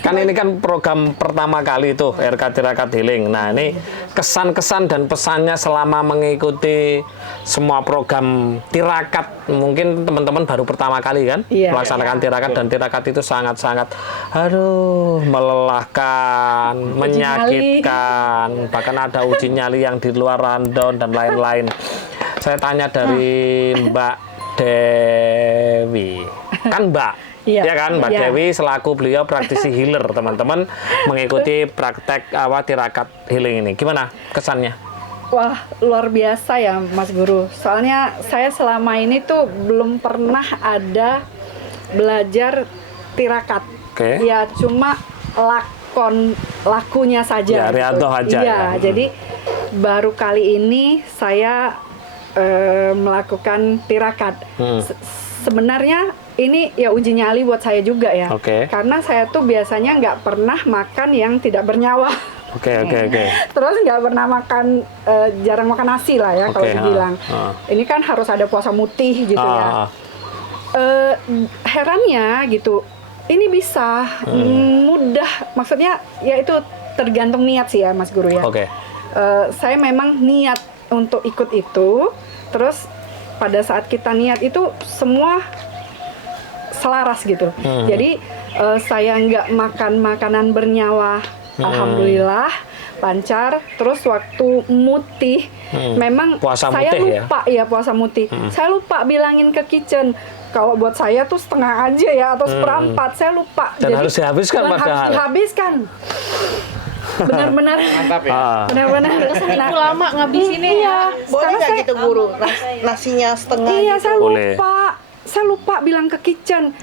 Kan ini kan program pertama kali tuh RK Tirakat Healing. Nah, ini kesan-kesan dan pesannya selama mengikuti semua program tirakat. Mungkin teman-teman baru pertama kali kan melaksanakan tirakat, dan tirakat itu sangat-sangat melelahkan, menyakitkan. Bahkan ada uji nyali yang di luar rundown dan lain-lain. Saya tanya dari Mbak Dewi. Kan Mbak? Ya kan, Mbak Dewi selaku beliau praktisi healer, teman-teman mengikuti praktek tirakat healing ini. Gimana kesannya? Wah, luar biasa ya Mas Guru. Soalnya saya selama ini tuh belum pernah ada belajar tirakat. Ya cuma lakunya saja. Ya, Rianto aja. Iya, jadi baru kali ini saya melakukan tirakat. Sebenarnya ini ya uji nyali buat saya juga ya. Karena saya tuh biasanya nggak pernah makan yang tidak bernyawa. Terus nggak pernah makan, jarang makan nasi lah ya kalau dibilang. Ini kan harus ada puasa mutih gitu ya. Herannya gitu, ini bisa mudah. Maksudnya ya itu tergantung niat sih ya Mas Guru ya. Saya memang niat untuk ikut itu. Terus pada saat kita niat itu semua selaras gitu. Jadi saya nggak makan makanan bernyawa, alhamdulillah lancar. Terus waktu mutih, memang puasa saya mutih, lupa ya puasa mutih. Saya lupa bilangin ke kitchen. Kalau buat saya tuh setengah aja ya atau seperempat, saya lupa. Dan jadi, harus dihabiskan padahal. Harus dihabiskan. Benar-benar. Mantap ya. Benar-benar. Itu lama ngabisinnya ya. Boleh nggak gitu guru? Nasinya setengah. Iya, gitu. saya lupa. Saya lupa bilang ke kitchen.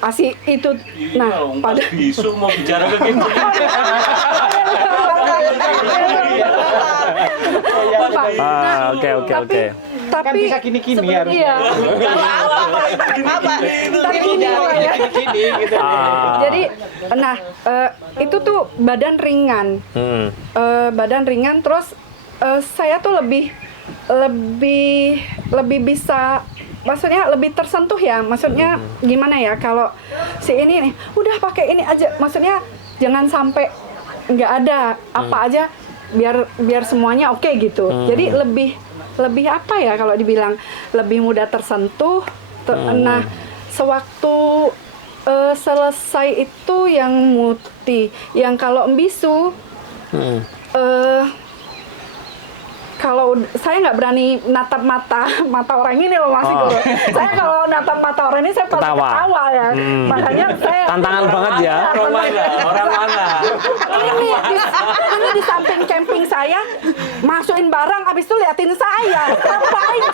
Asi itu. Nah, pada bisu mau bicara ke kitchen. Oke. Tapi Kan bisa kini-kini harusnya. Iya. Kini gitu. Jadi, nah itu tuh badan ringan, terus saya tuh lebih bisa, maksudnya lebih tersentuh ya, maksudnya gimana ya, kalau si ini nih udah pakai ini aja, maksudnya jangan sampai nggak ada apa aja, biar semuanya oke gitu. Jadi lebih apa ya kalau dibilang lebih mudah tersentuh. Nah, sewaktu selesai itu yang mutih, yang kalau embisu, kalau saya nggak berani natap mata orang ini loh Mas Guru. Saya kalau natap mata orang ini saya pasti ketawa ya. Makanya saya tantangan banget ya. Orang mana? Ini di samping camping saya, masukin barang, habis itu liatin saya. Ngapain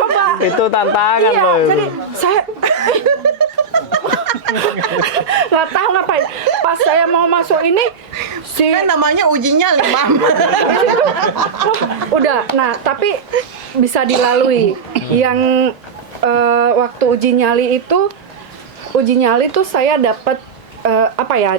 coba? Itu tantangan loh. Jadi saya nggak tahu ngapain. Pas saya mau masuk ini, Kan namanya uji nyali, Mam. udah. Nah, tapi bisa dilalui. Yang waktu uji nyali itu saya dapat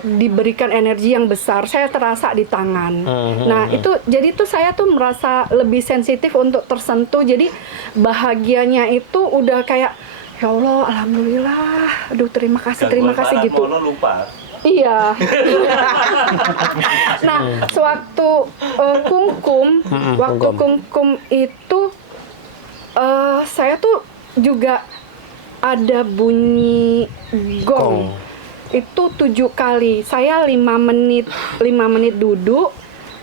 diberikan energi yang besar. Saya terasa di tangan. Nah, jadi saya tuh merasa lebih sensitif untuk tersentuh. Jadi bahagianya itu udah kayak, ya Allah, alhamdulillah. Aduh, terima kasih gitu. Lupa. Iya. Nah, sewaktu kungkum itu saya tuh juga ada bunyi gong. Itu 7 kali. Saya 5 menit duduk,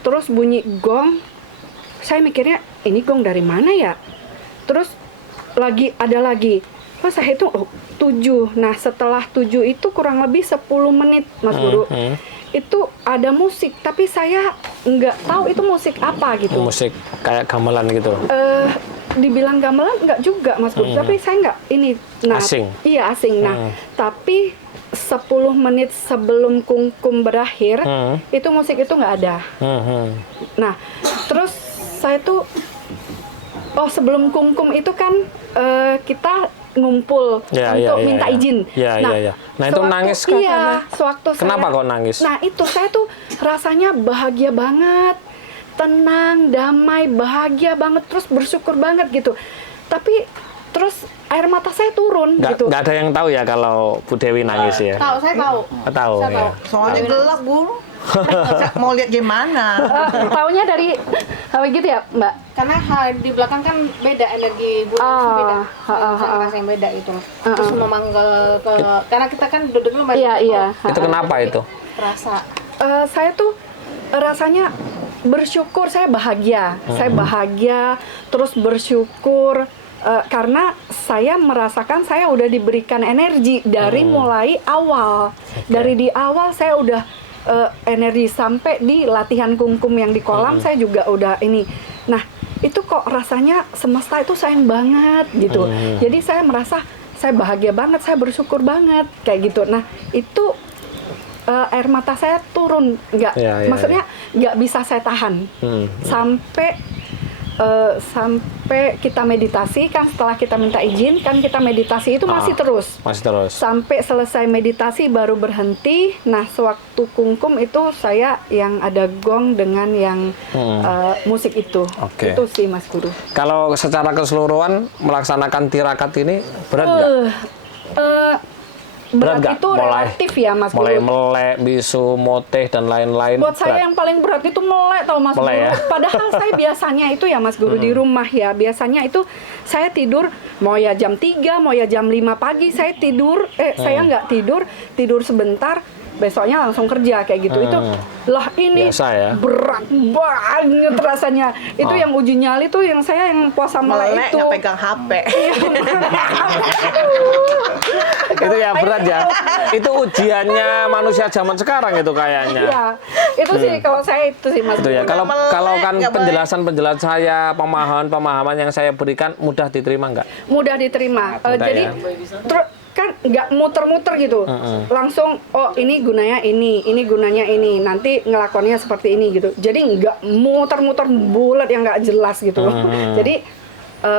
terus bunyi gong. Saya mikirnya ini gong dari mana ya? Terus ada lagi. Pas saya hitung 7. Nah, setelah 7 itu kurang lebih 10 menit, Mas Guru. Itu ada musik, tapi saya nggak tahu itu musik apa gitu. Musik kayak gamelan gitu. Dibilang gamelan nggak juga, Mas Guru. Tapi saya nggak ini. Nah, asing. Iya, asing. Nah, tapi 10 menit sebelum kungkum berakhir, itu musik itu nggak ada. Nah, terus saya tuh, sebelum kungkum itu kan kita ngumpul untuk minta izin. Nah, itu nangis kan? Iya, sewaktu kenapa kok nangis? Nah, itu saya tuh rasanya bahagia banget, tenang, damai, bahagia banget, terus bersyukur banget gitu. Tapi terus air mata saya turun gitu. Nggak ada yang tahu ya kalau Bu Dewi nangis ya? Tahu, saya tahu. Tahu Saya ya. tahu. Soalnya gelap, Guru. Mau lihat gimana? Taunya dari gitu ya, Mbak? Karena di belakang kan beda energi bulan Ah, beda. ah, Saya ah. ngerasain beda itu. Terus memanggil ke karena kita kan duduk lu Iya. Itu kenapa itu? Rasa. Saya tuh rasanya bersyukur, saya bahagia. Saya bahagia, terus bersyukur karena saya merasakan saya udah diberikan energi dari mulai awal. Dari di awal saya udah energi sampai di latihan kungkum yang di kolam saya juga udah ini. Nah, itu kok rasanya semesta itu sayang banget gitu. Jadi saya merasa saya bahagia banget, saya bersyukur banget kayak gitu. Nah, itu air mata saya turun, maksudnya nggak bisa saya tahan sampai kita meditasi kan, setelah kita minta izin kan kita meditasi itu masih terus sampai selesai meditasi baru berhenti. Nah, sewaktu kungkum itu saya yang ada gong dengan yang musik itu. Itu sih Mas Guru. Kalau secara keseluruhan melaksanakan tirakat ini berat nggak? Berat nggak? itu relatif ya Mas Mulai Guru. melek, bisu, moteh dan lain-lain. Buat saya yang paling berat itu melek tau Mas Melek Guru. ya? Padahal saya biasanya itu ya Mas Guru di rumah ya. Biasanya itu saya tidur mau ya jam 3, mau ya jam 5 pagi saya tidur. Saya nggak tidur sebentar. Besoknya langsung kerja kayak gitu. Itu lah ini Biasa ya? berat banget rasanya. Itu yang uji nyali tuh yang saya yang puasa melek Melek itu. nggak pegang HP. Itu ya berat ya. Itu ujiannya manusia zaman sekarang itu kayaknya. Iya, itu sih kalau saya itu sih Mas. Itu ya. Kalau kan nggak boleh. penjelasan saya, pemahaman yang saya berikan mudah diterima nggak? Mudah diterima. Mudah Jadi ya? kan nggak muter-muter gitu, langsung oh ini gunanya ini gunanya ini, nanti ngelakonnya seperti ini gitu. Jadi nggak muter-muter bulat yang nggak jelas gitu. Jadi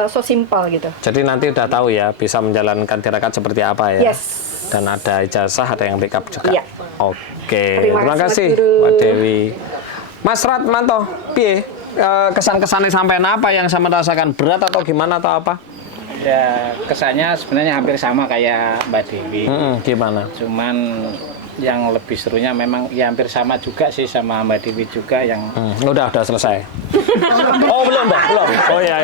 so simple gitu. Jadi nanti udah tahu ya bisa menjalankan tirakat seperti apa ya. Yes. Dan ada ijazah, ada yang backup juga. Iya. Oke. Terima kasih kasih, Mas Guru. Mbak Dewi. Mas Ratmanto, piye? Kesan-kesannya sampai apa yang saya merasakan berat atau gimana atau apa? Ya kesannya sebenarnya hampir sama kayak Mbak Dewi. Gimana? Cuman yang lebih serunya memang ya hampir sama juga sih sama Mbak Dewi juga yang Udah selesai. Oh belum Mbak, belum. Oh ya.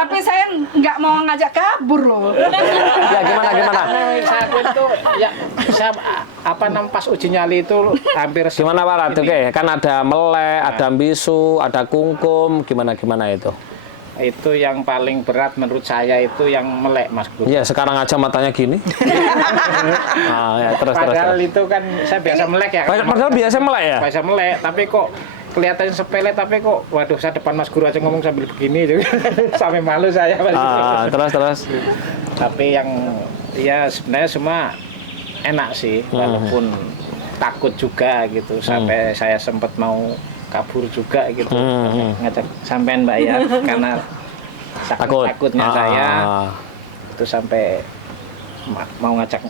Tapi saya nggak mau ngajak kabur loh. Ya gimana? saya itu ya saya pas uji nyali itu hampir Gimana Pak Rat? Oke, kan ada melek, ada bisu, ada kungkum, gimana itu? itu yang paling berat menurut saya itu yang melek Mas Guru. Iya, sekarang aja matanya gini. Terus. Padahal itu kan saya biasa melek ya. Padahal biasa melek ya? Biasa melek, tapi kok kelihatannya sepele, tapi kok waduh saya depan Mas Guru aja ngomong sambil begini juga. Sampai malu saya. Terus. Tapi yang ya sebenarnya semua enak sih, walaupun takut juga gitu. Sampai saya sempat mau kabur juga gitu, ngajak sampean Mbak ya, karena takutnya saya itu sampai mau ngajak.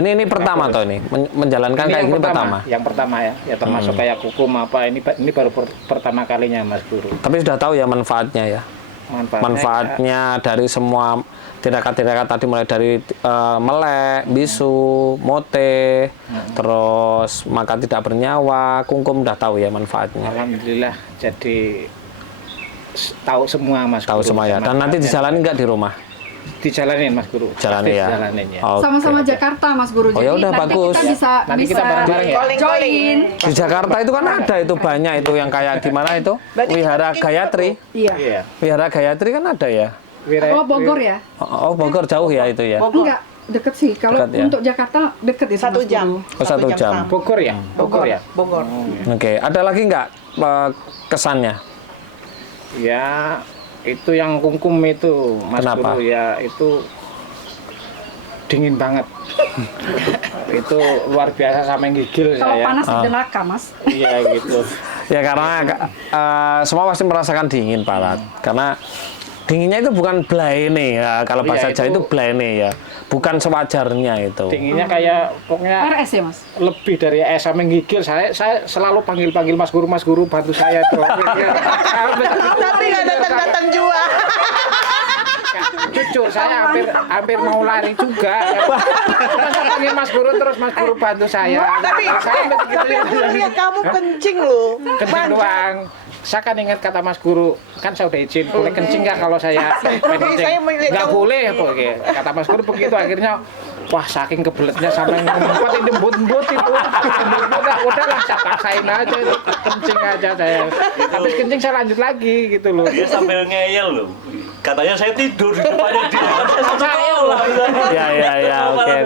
Ini pertama toh ini menjalankan kayak gini pertama. Yang pertama ya termasuk kayak hukum apa ini baru pertama kalinya Mas Guru. Tapi sudah tahu ya manfaatnya ya. Manfaatnya dari semua tirakat tadi, mulai dari melek, bisu, mote, terus makan tidak bernyawa, kungkum, udah tahu ya manfaatnya. Alhamdulillah jadi tahu semua Mas Tahu Guru. semua ya. Dan nanti dijalani nggak di rumah? Dijalanin Mas Guru. Jalani ya. Dijalanin ya. Oke. Sama-sama Jakarta Mas Guru. Oh, ya udah, nanti bagus. Nanti kita bareng-bareng ya. join. Di Jakarta itu kan ada itu banyak itu yang kayak gimana itu? Wihara Gayatri. Iya. Wihara Gayatri kan ada ya? Oh Bogor ya? Oh Bogor jauh ya itu ya? Enggak, deket sih. Kalau Dekat ya? untuk Jakarta deket ya. 1 jam. Oh, 1 jam. Bogor ya? Bogor ya? Bogor. Oke, ada lagi nggak kesannya? Ya itu yang kungkum itu Mas Kenapa? Guru ya itu dingin banget. Itu luar biasa sampai gigil Kalau saya. panas di neraka Mas. Iya gitu. Ya karena semua pasti merasakan dingin Pak Rat. Karena Dinginnya itu bukan blaene ya, kalau bahasa Iya, Jawa itu itu- blaene ya, bukan sewajarnya itu. Dinginnya kayak pokoknya RS ya mas? lebih dari es sampai gigil. Saya selalu panggil Mas Guru bantu saya tuh. Tapi nggak datang-datang juga. Jujur saya hampir mau lari juga. Masa panggil Mas Guru terus Mas Guru bantu saya. Tapi saya begitu aku lihat kamu kencing loh. kencing doang. Saya kan ingat kata Mas Guru, kan saya udah izin, boleh kencing nggak kalau saya pengen kencing? Saya melihat Nggak kamu- boleh, boleh. Kata Mas Guru begitu, akhirnya wah saking kebeletnya sampai ngumpet itu embut-embut itu. Udahlah saya paksain aja, kencing aja saya. Habis kencing saya lanjut lagi gitu loh. Dia sambil ngeyel loh. Katanya saya tidur di depannya dia. Saya lah. Ya, oke.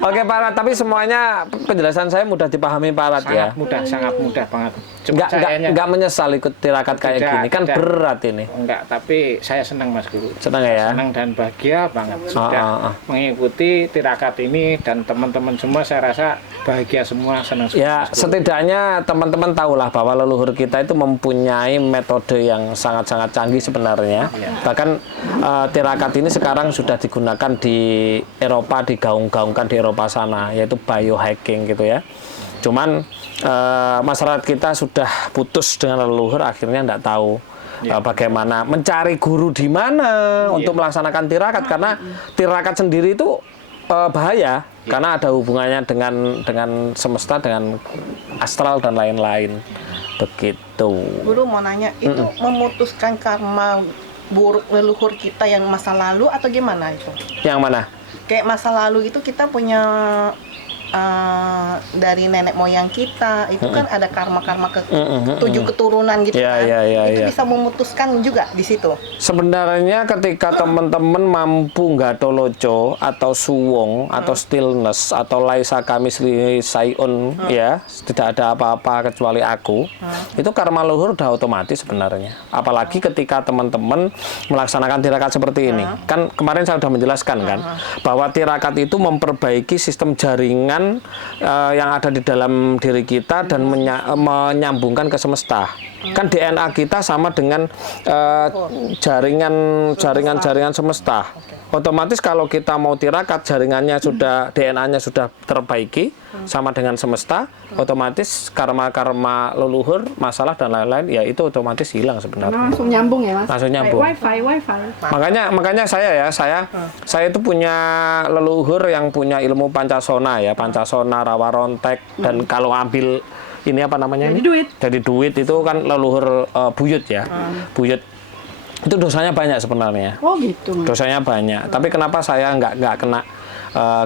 Oke, Pak Rat, tapi semuanya penjelasan saya mudah dipahami Pak Rat ya. Sangat mudah banget. Cuma sayanya Nggak menyesal ikut tirakat kayak Tidak, gini, kan tidak. berat ini. enggak, tapi saya senang Mas Guru. Senang ya? Senang dan bahagia banget sudah Ah. mengikuti tirakat ini dan teman-teman semua saya rasa bahagia semua, senang semua. Ya, Mas Guru. setidaknya teman-teman tahulah bahwa leluhur kita itu mempunyai metode yang sangat-sangat canggih sebenarnya. Bahkan tirakat ini sekarang sudah digunakan di Eropa, digaung-gaungkan di Eropa sana, yaitu biohacking gitu ya. Cuman masyarakat kita sudah putus dengan leluhur, akhirnya tidak tahu bagaimana mencari guru di mana untuk melaksanakan tirakat, karena tirakat sendiri itu bahaya karena ada hubungannya dengan semesta, dengan astral dan lain-lain. Begitu. Guru mau nanya, itu memutuskan karma buruk leluhur kita yang masa lalu atau gimana itu? Yang mana? Kayak masa lalu itu kita punya dari nenek moyang kita, itu kan ada karma-karma ke 7 keturunan gitu Ya, kan. ya, Itu ya. bisa memutuskan juga di situ. Sebenarnya ketika teman-teman mampu nggak atau suwong atau stillness atau laisa kami sayun ya, tidak ada apa-apa kecuali aku, itu karma leluhur udah otomatis sebenarnya. Apalagi ketika teman-teman melaksanakan tirakat seperti ini. Kan kemarin saya sudah menjelaskan kan bahwa tirakat itu memperbaiki sistem jaringan yang ada di dalam diri kita dan menyambungkan ke semesta. Kan DNA kita sama dengan jaringan semesta. Otomatis kalau kita mau tirakat, jaringannya sudah, DNA-nya sudah terbaiki sama dengan semesta, otomatis karma-karma leluhur, masalah dan lain-lain, ya itu otomatis hilang sebenarnya. Langsung nyambung ya mas? Langsung nyambung. Kayak wifi. Makanya saya itu punya leluhur yang punya ilmu pancasona ya, pancasona, rawa rontek, dan kalau ambil ini apa namanya Jadi ini? duit. Jadi duit itu kan leluhur buyut ya. Buyut itu dosanya banyak sebenarnya. Oh gitu. Dosanya banyak. Tapi kenapa saya nggak kena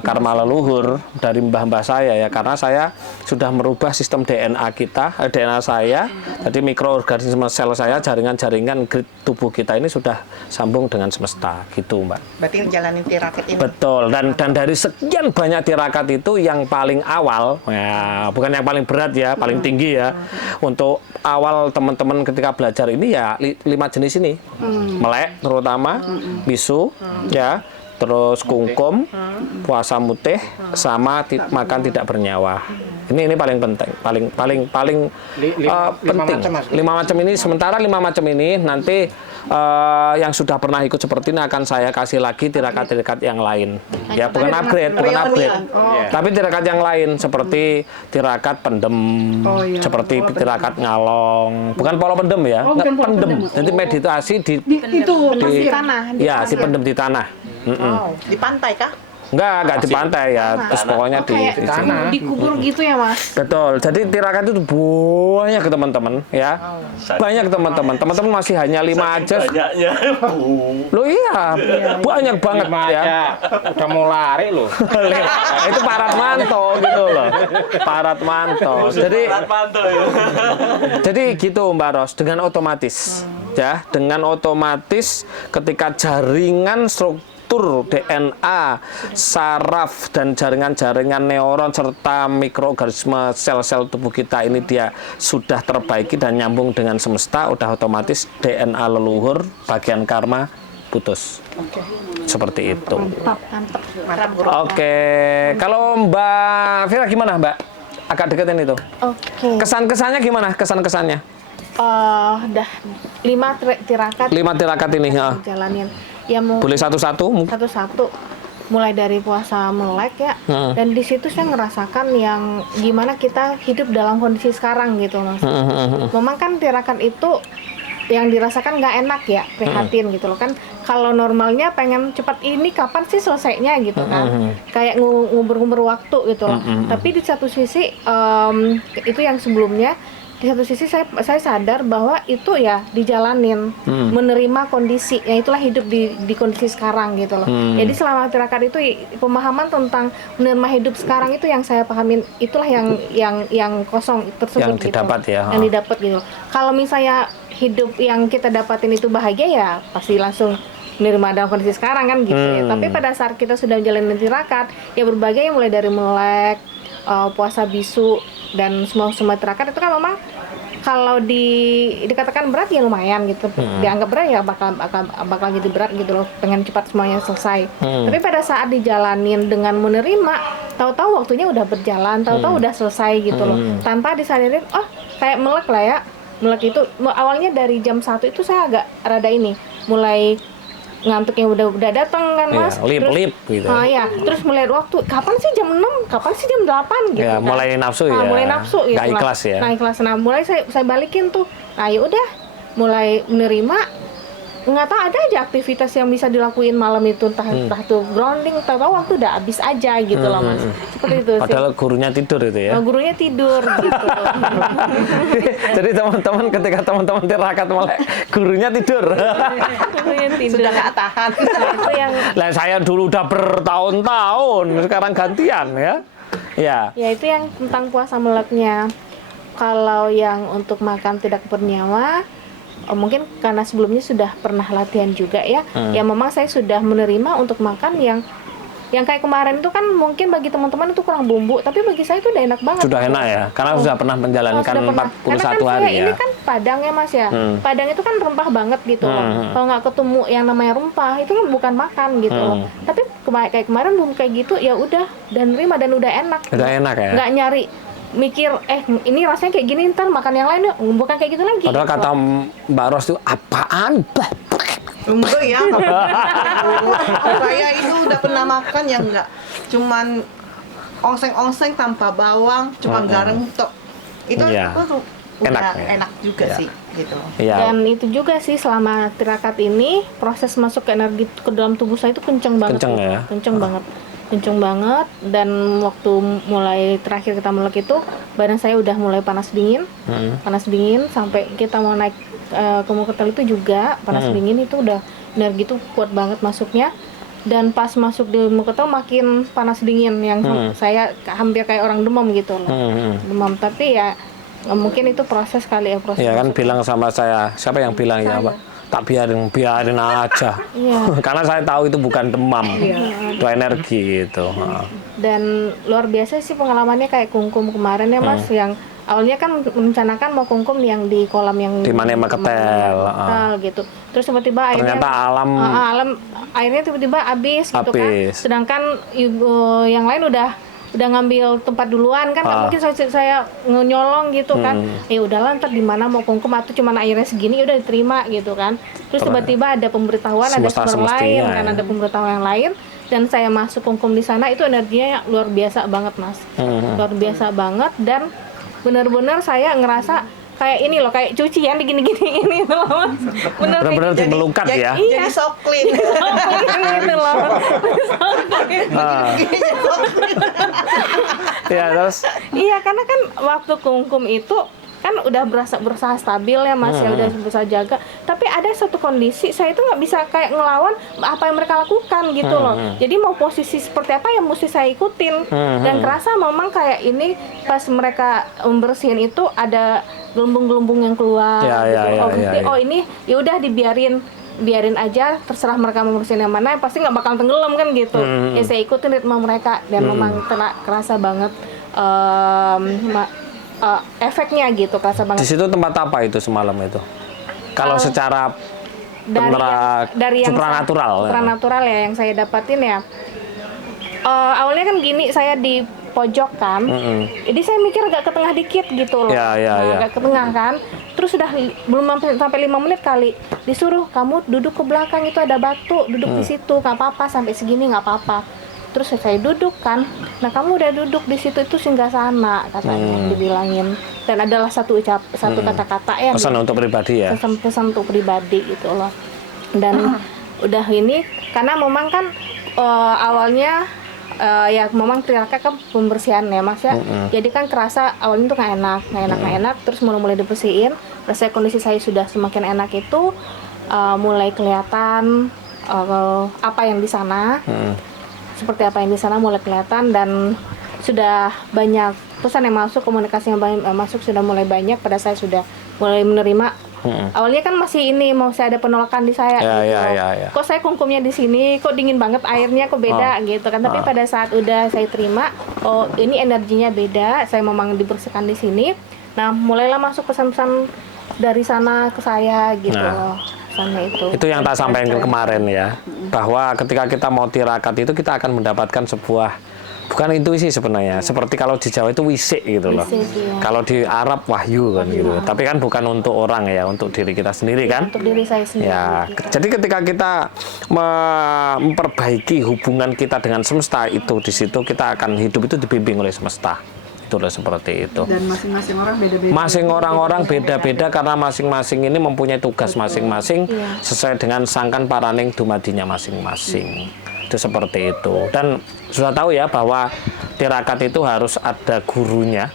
karma leluhur dari mbah-mbah saya ya, karena saya sudah merubah sistem DNA kita, DNA saya, jadi mikroorganisme sel saya, jaringan-jaringan grid tubuh kita ini sudah sambung dengan semesta gitu, Mbak. Berarti jalanin tirakat ini. Betul, dan dari sekian banyak tirakat itu yang paling awal, ya, bukan yang paling berat ya, paling tinggi ya, untuk awal teman-teman ketika belajar ini ya 5 jenis ini, melek terutama, bisu, ya, terus kungkum, puasa mutih, sama makan tidak bernyawa. Ini paling penting, paling lima penting. macam, Mas. 5 macam ini, sementara 5 macam ini nanti yang sudah pernah ikut seperti ini akan saya kasih lagi tirakat-tirakat yang lain. Ya, bukan upgrade, tapi tirakat yang lain seperti tirakat pendem, seperti tirakat ngalong, bukan pola pendem ya, Oh, bukan pola pendem. pendem. Nanti meditasi di Di tanah. ya, si pendem di tanah. Wow, di pantai kah? Enggak di pantai ya, terus pokoknya di tanah. Dikubur gitu ya mas? Betul. Jadi tirakat itu banyak teman-teman ya. Banyak teman-teman. Teman-teman masih hanya 5 aja. Banyaknya. Loh iya, banyak banget Lima ya. aja udah mau lari loh. Nah, itu Parat Manto gitu loh. Parat Manto. Berat pantau ya. Jadi gitu Mbak Ros, dengan otomatis ya, dengan otomatis ketika jaringan struktur DNA, saraf dan jaringan-jaringan neuron serta mikroorganisme sel-sel tubuh kita ini dia sudah terbaiki dan nyambung dengan semesta, udah otomatis DNA leluhur bagian karma putus. Seperti itu. Mantap. Oke, kalau Mbak Vira gimana Mbak? Agak deketin itu. Oke. Kesan-kesannya gimana? Kesan-kesannya? Udah 5 tirakat 5 tirakat ini ya. jalanin. Ya mau Boleh satu-satu mungkin. satu-satu, mulai dari puasa melek ya. Dan di situ saya ngerasakan yang gimana kita hidup dalam kondisi sekarang gitu Mas. Memang kan tirakat itu yang dirasakan nggak enak ya, prihatin gitu loh kan. Kalau normalnya pengen cepat ini kapan sih selesainya gitu kan, kayak ngubur-ngubur waktu gitu loh. Tapi di satu sisi itu yang sebelumnya, di satu sisi saya sadar bahwa itu ya dijalanin, menerima kondisi, ya itulah hidup di kondisi sekarang gitu loh. Jadi selama tirakat itu pemahaman tentang menerima hidup sekarang itu yang saya pahamin, itulah yang kosong tersebut Yang didapat gitu. ya. Yang didapat gitu. Kalau misalnya hidup yang kita dapatin itu bahagia ya pasti langsung menerima dalam kondisi sekarang kan gitu ya. Tapi pada saat kita sudah menjalani tirakat, ya berbagai yang mulai dari melek, puasa bisu dan semua tirakat itu kan memang kalau dikatakan berat ya lumayan gitu, dianggap berat ya bakal jadi berat gitu loh, pengen cepat semuanya selesai. Tapi pada saat dijalanin dengan menerima, tahu-tahu waktunya udah berjalan, tahu-tahu udah selesai gitu loh, tanpa disadarin, oh kayak melek lah ya. Melek itu awalnya dari jam 1 itu saya agak rada ini, mulai ngantuknya udah datang kan Mas. Lip gitu. Ya, terus melihat waktu, kapan sih jam 6, kapan sih jam 8 gitu Ya, kan. mulai nafsu ya. Mulai nafsu gitu. Nggak ikhlas ya. Nah, ikhlas. Nah, mulai saya balikin tuh. Nah, ya udah mulai menerima. Nggak tahu ada aja aktivitas yang bisa dilakuin malam itu, entah tuh grounding, tahu waktu udah habis aja gitu loh Mas. Seperti itu sih. Padahal gurunya tidur itu ya. Nah, gurunya tidur gitu. Jadi teman-teman ketika teman-teman tirakat melek, gurunya tidur. Gurunya tidur. Sudah nggak tahan. Nah, itu yang Lah saya dulu udah bertahun-tahun, sekarang gantian ya. Ya. ya itu yang tentang puasa meleknya. Kalau yang untuk makan tidak bernyawa, mungkin karena sebelumnya sudah pernah latihan juga ya. Ya memang saya sudah menerima untuk makan yang kayak kemarin itu kan mungkin bagi teman-teman itu kurang bumbu, tapi bagi saya itu udah enak banget. Sudah enak ya, karena sudah pernah menjalankan Sudah pernah. 41 Karena kan hari saya ya. ini kan Padang ya Mas ya. Padang itu kan rempah banget gitu loh. Kalau nggak ketemu yang namanya rempah itu kan bukan makan gitu loh. Tapi kayak kemarin bumbu kayak gitu ya udah dan nerima dan udah enak. Udah enak ya. Nggak nyari mikir ini rasanya kayak gini ntar makan yang lain yuk, bukan kayak gitu lagi. Padahal kata Mbak Ros itu apaan? Enggak ya. Saya itu udah pernah makan yang enggak cuman ongseng-ongseng tanpa bawang, cuma garam tok. Itu Iya. udah Enak ya? enak juga Iya. sih gitu. Iya. Dan itu juga sih selama tirakat ini proses masuk ke energi ke dalam tubuh saya itu kenceng banget. Kenceng tuh. ya? Kenceng banget dan waktu mulai terakhir kita melek itu badan saya udah mulai panas dingin sampai kita mau naik ke Muketel itu juga panas dingin, itu udah energi itu kuat banget masuknya. Dan pas masuk di Muketel makin panas dingin yang saya hampir kayak orang demam gitu loh. Demam, tapi ya mungkin itu proses kali ya, proses. Iya kan masuk. bilang sama saya, siapa yang bilang ya Pak? Tak biarin aja. Iya. Karena saya tahu itu bukan demam, itu energi gitu. Dan luar biasa sih pengalamannya kayak kungkum kemarin ya Mas, yang awalnya kan merencanakan mau kungkum yang di kolam yang Di mana Maketel, gitu. Terus tiba-tiba airnya Ternyata alam airnya tiba-tiba habis gitu kan. Habis. Sedangkan ibu yang lain udah ngambil tempat duluan kan, nggak mungkin saya nyolong gitu kan. Ya udahlah ntar di mana mau kungkum atau cuma airnya segini udah diterima gitu kan. Terus tiba-tiba ada pemberitahuan, ada sumber lain kan, ada pemberitahuan yang lain, dan saya masuk kungkum di sana itu energinya luar biasa banget Mas. Luar biasa banget, dan benar-benar saya ngerasa kayak ini loh, kayak cucian digini-gini ini loh Mas. benar-benar melukat ya. Jadi so clean. gitu loh. Ya terus Iya, karena kan waktu kungkum itu kan udah berusaha stabil ya Mas, ya udah berusaha jaga. Tapi ada satu kondisi saya itu nggak bisa kayak ngelawan apa yang mereka lakukan gitu loh. Jadi mau posisi seperti apa yang mesti saya ikutin. Dan kerasa memang kayak ini pas mereka membersihin itu ada gelembung-gelembung yang keluar. Ya. Oh ini ya udah biarin aja, terserah mereka mau bersihin yang mana, pasti nggak bakal tenggelam kan gitu. Ya saya ikutin ritme mereka dan memang kerasa banget efeknya gitu, kerasa di banget. situ tempat apa itu semalam itu? Kalau secara dari yang supranatural. supranatural ya yang saya dapatin ya. Awalnya kan gini, saya di pojok kan, jadi saya mikir agak ke tengah dikit gitu loh. Ya. Agak ke tengah kan. terus sudah belum sampai 5 menit kali disuruh kamu duduk ke belakang, itu ada batu, duduk di situ, nggak apa-apa, sampai segini nggak apa-apa. Terus saya duduk kan, nah kamu udah duduk di situ, itu singgasana katanya, dibilangin. Dan adalah satu kata-kata ya, Pesan untuk pribadi ya. pesan untuk pribadi gitu loh. Dan udah ini karena memang kan awalnya ya memang tirakat kan pembersihan ya Mas ya. Jadi kan kerasa awalnya tuh nggak enak, terus mulai dibersihin. Rasanya kondisi saya sudah semakin enak itu mulai kelihatan apa yang di sana. Seperti apa yang di sana mulai kelihatan, dan sudah banyak pesan yang masuk, komunikasi yang masuk sudah mulai banyak pada saya, sudah mulai menerima. Awalnya kan masih ini mau saya ada penolakan di saya gitu. Ya. Kok saya kungkumnya di sini, kok dingin banget airnya, kok beda gitu kan. Tapi pada saat udah saya terima, oh ini energinya beda, saya memang dibersihkan di sini. Nah, mulailah masuk pesan-pesan dari sana ke saya gitu loh. Sana itu yang tak sampaikan kemarin ya, bahwa ketika kita mau tirakat itu kita akan mendapatkan sebuah, bukan intuisi sebenarnya, seperti kalau di Jawa itu wisik gitu loh. Kalau di Arab wahyu kan gitu. Tapi kan bukan untuk orang ya, untuk diri kita sendiri kan. untuk diri saya sendiri. Ya, gitu. jadi ketika kita memperbaiki hubungan kita dengan semesta itu, di situ kita akan hidup itu dibimbing oleh semesta. Itulah seperti itu. Dan masing-masing orang beda-beda. Orang beda-beda karena masing-masing ini mempunyai tugas masing-masing sesuai dengan sangkan paraning dumadinya masing-masing. Itu seperti itu. Dan sudah tahu ya bahwa tirakat itu harus ada gurunya.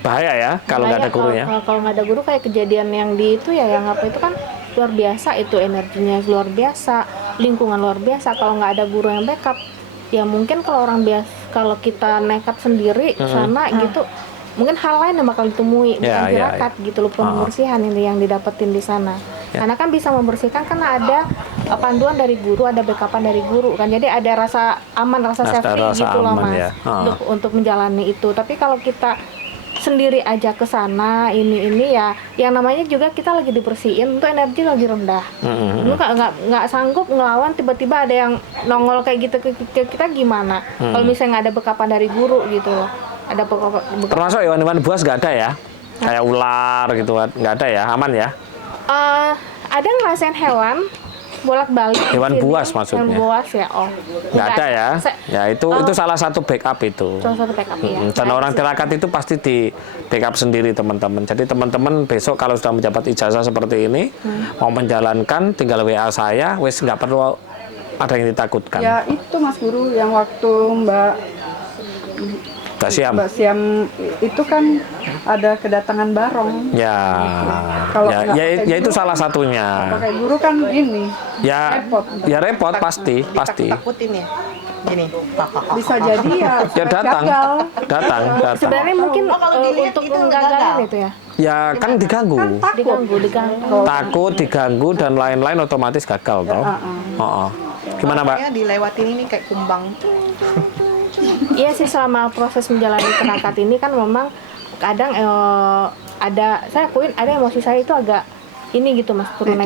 Bahaya ya kalau nggak ada gurunya. Kalau nggak ada guru kayak kejadian yang di itu ya, yang apa itu kan luar biasa, itu energinya luar biasa, lingkungan luar biasa. Kalau nggak ada guru yang backup, ya mungkin kalau orang biasa, kalau kita nekat sendiri sana gitu, mungkin hal lain yang bakal ditemui dengan tirakat gitu loh, pembersihan ini yang didapetin di sana. Karena kan bisa membersihkan karena ada panduan dari guru, ada backupan dari guru kan, jadi ada rasa aman, rasa safety gitu loh Mas, ya. untuk menjalani itu. Tapi kalau kita sendiri aja ke sana ini ya, yang namanya juga kita lagi dibersihin, itu energi lagi rendah. Lu nggak sanggup ngelawan, tiba-tiba ada yang nongol kayak gitu ke kita, gimana? Kalau misalnya nggak ada bekapan dari guru gitu loh, ada bekapan. Termasuk hewan-hewan buas nggak ada ya? Kayak ular gitu kan, nggak ada ya? Aman ya? Ada ngerasain hewan bolak-balik. Hewan di sini. buas maksudnya? Hewan buas ya, Nggak ada ya? Ya itu salah satu backup itu. Salah satu backup ya. Dan orang tirakat itu pasti di backup sendiri teman-teman. Jadi teman-teman besok kalau sudah mendapat ijazah seperti ini, mau menjalankan, tinggal WA saya, wes nggak perlu ada yang ditakutkan. Ya itu Mas Guru, yang waktu Mbak Siam itu kan ada kedatangan barong. Ya, Kalau ya itu salah satunya. Pakai guru kan ini. Ya, repot. Ya repot pasti. Takutin ya. Gini. Bisa jadi ya datang. gagal. Datang. Sebenarnya mungkin kalau dilihat untuk itu menggagalin gagal. itu ya. Ya kan diganggu. Diganggu. Takut, diganggu dan lain-lain otomatis gagal toh. Gimana Mbak? Makanya dilewatin ini kayak kumbang. Iya sih, selama proses menjalani tirakat ini kan memang kadang ada, saya akuin ada emosi saya itu agak ini gitu Mas, turun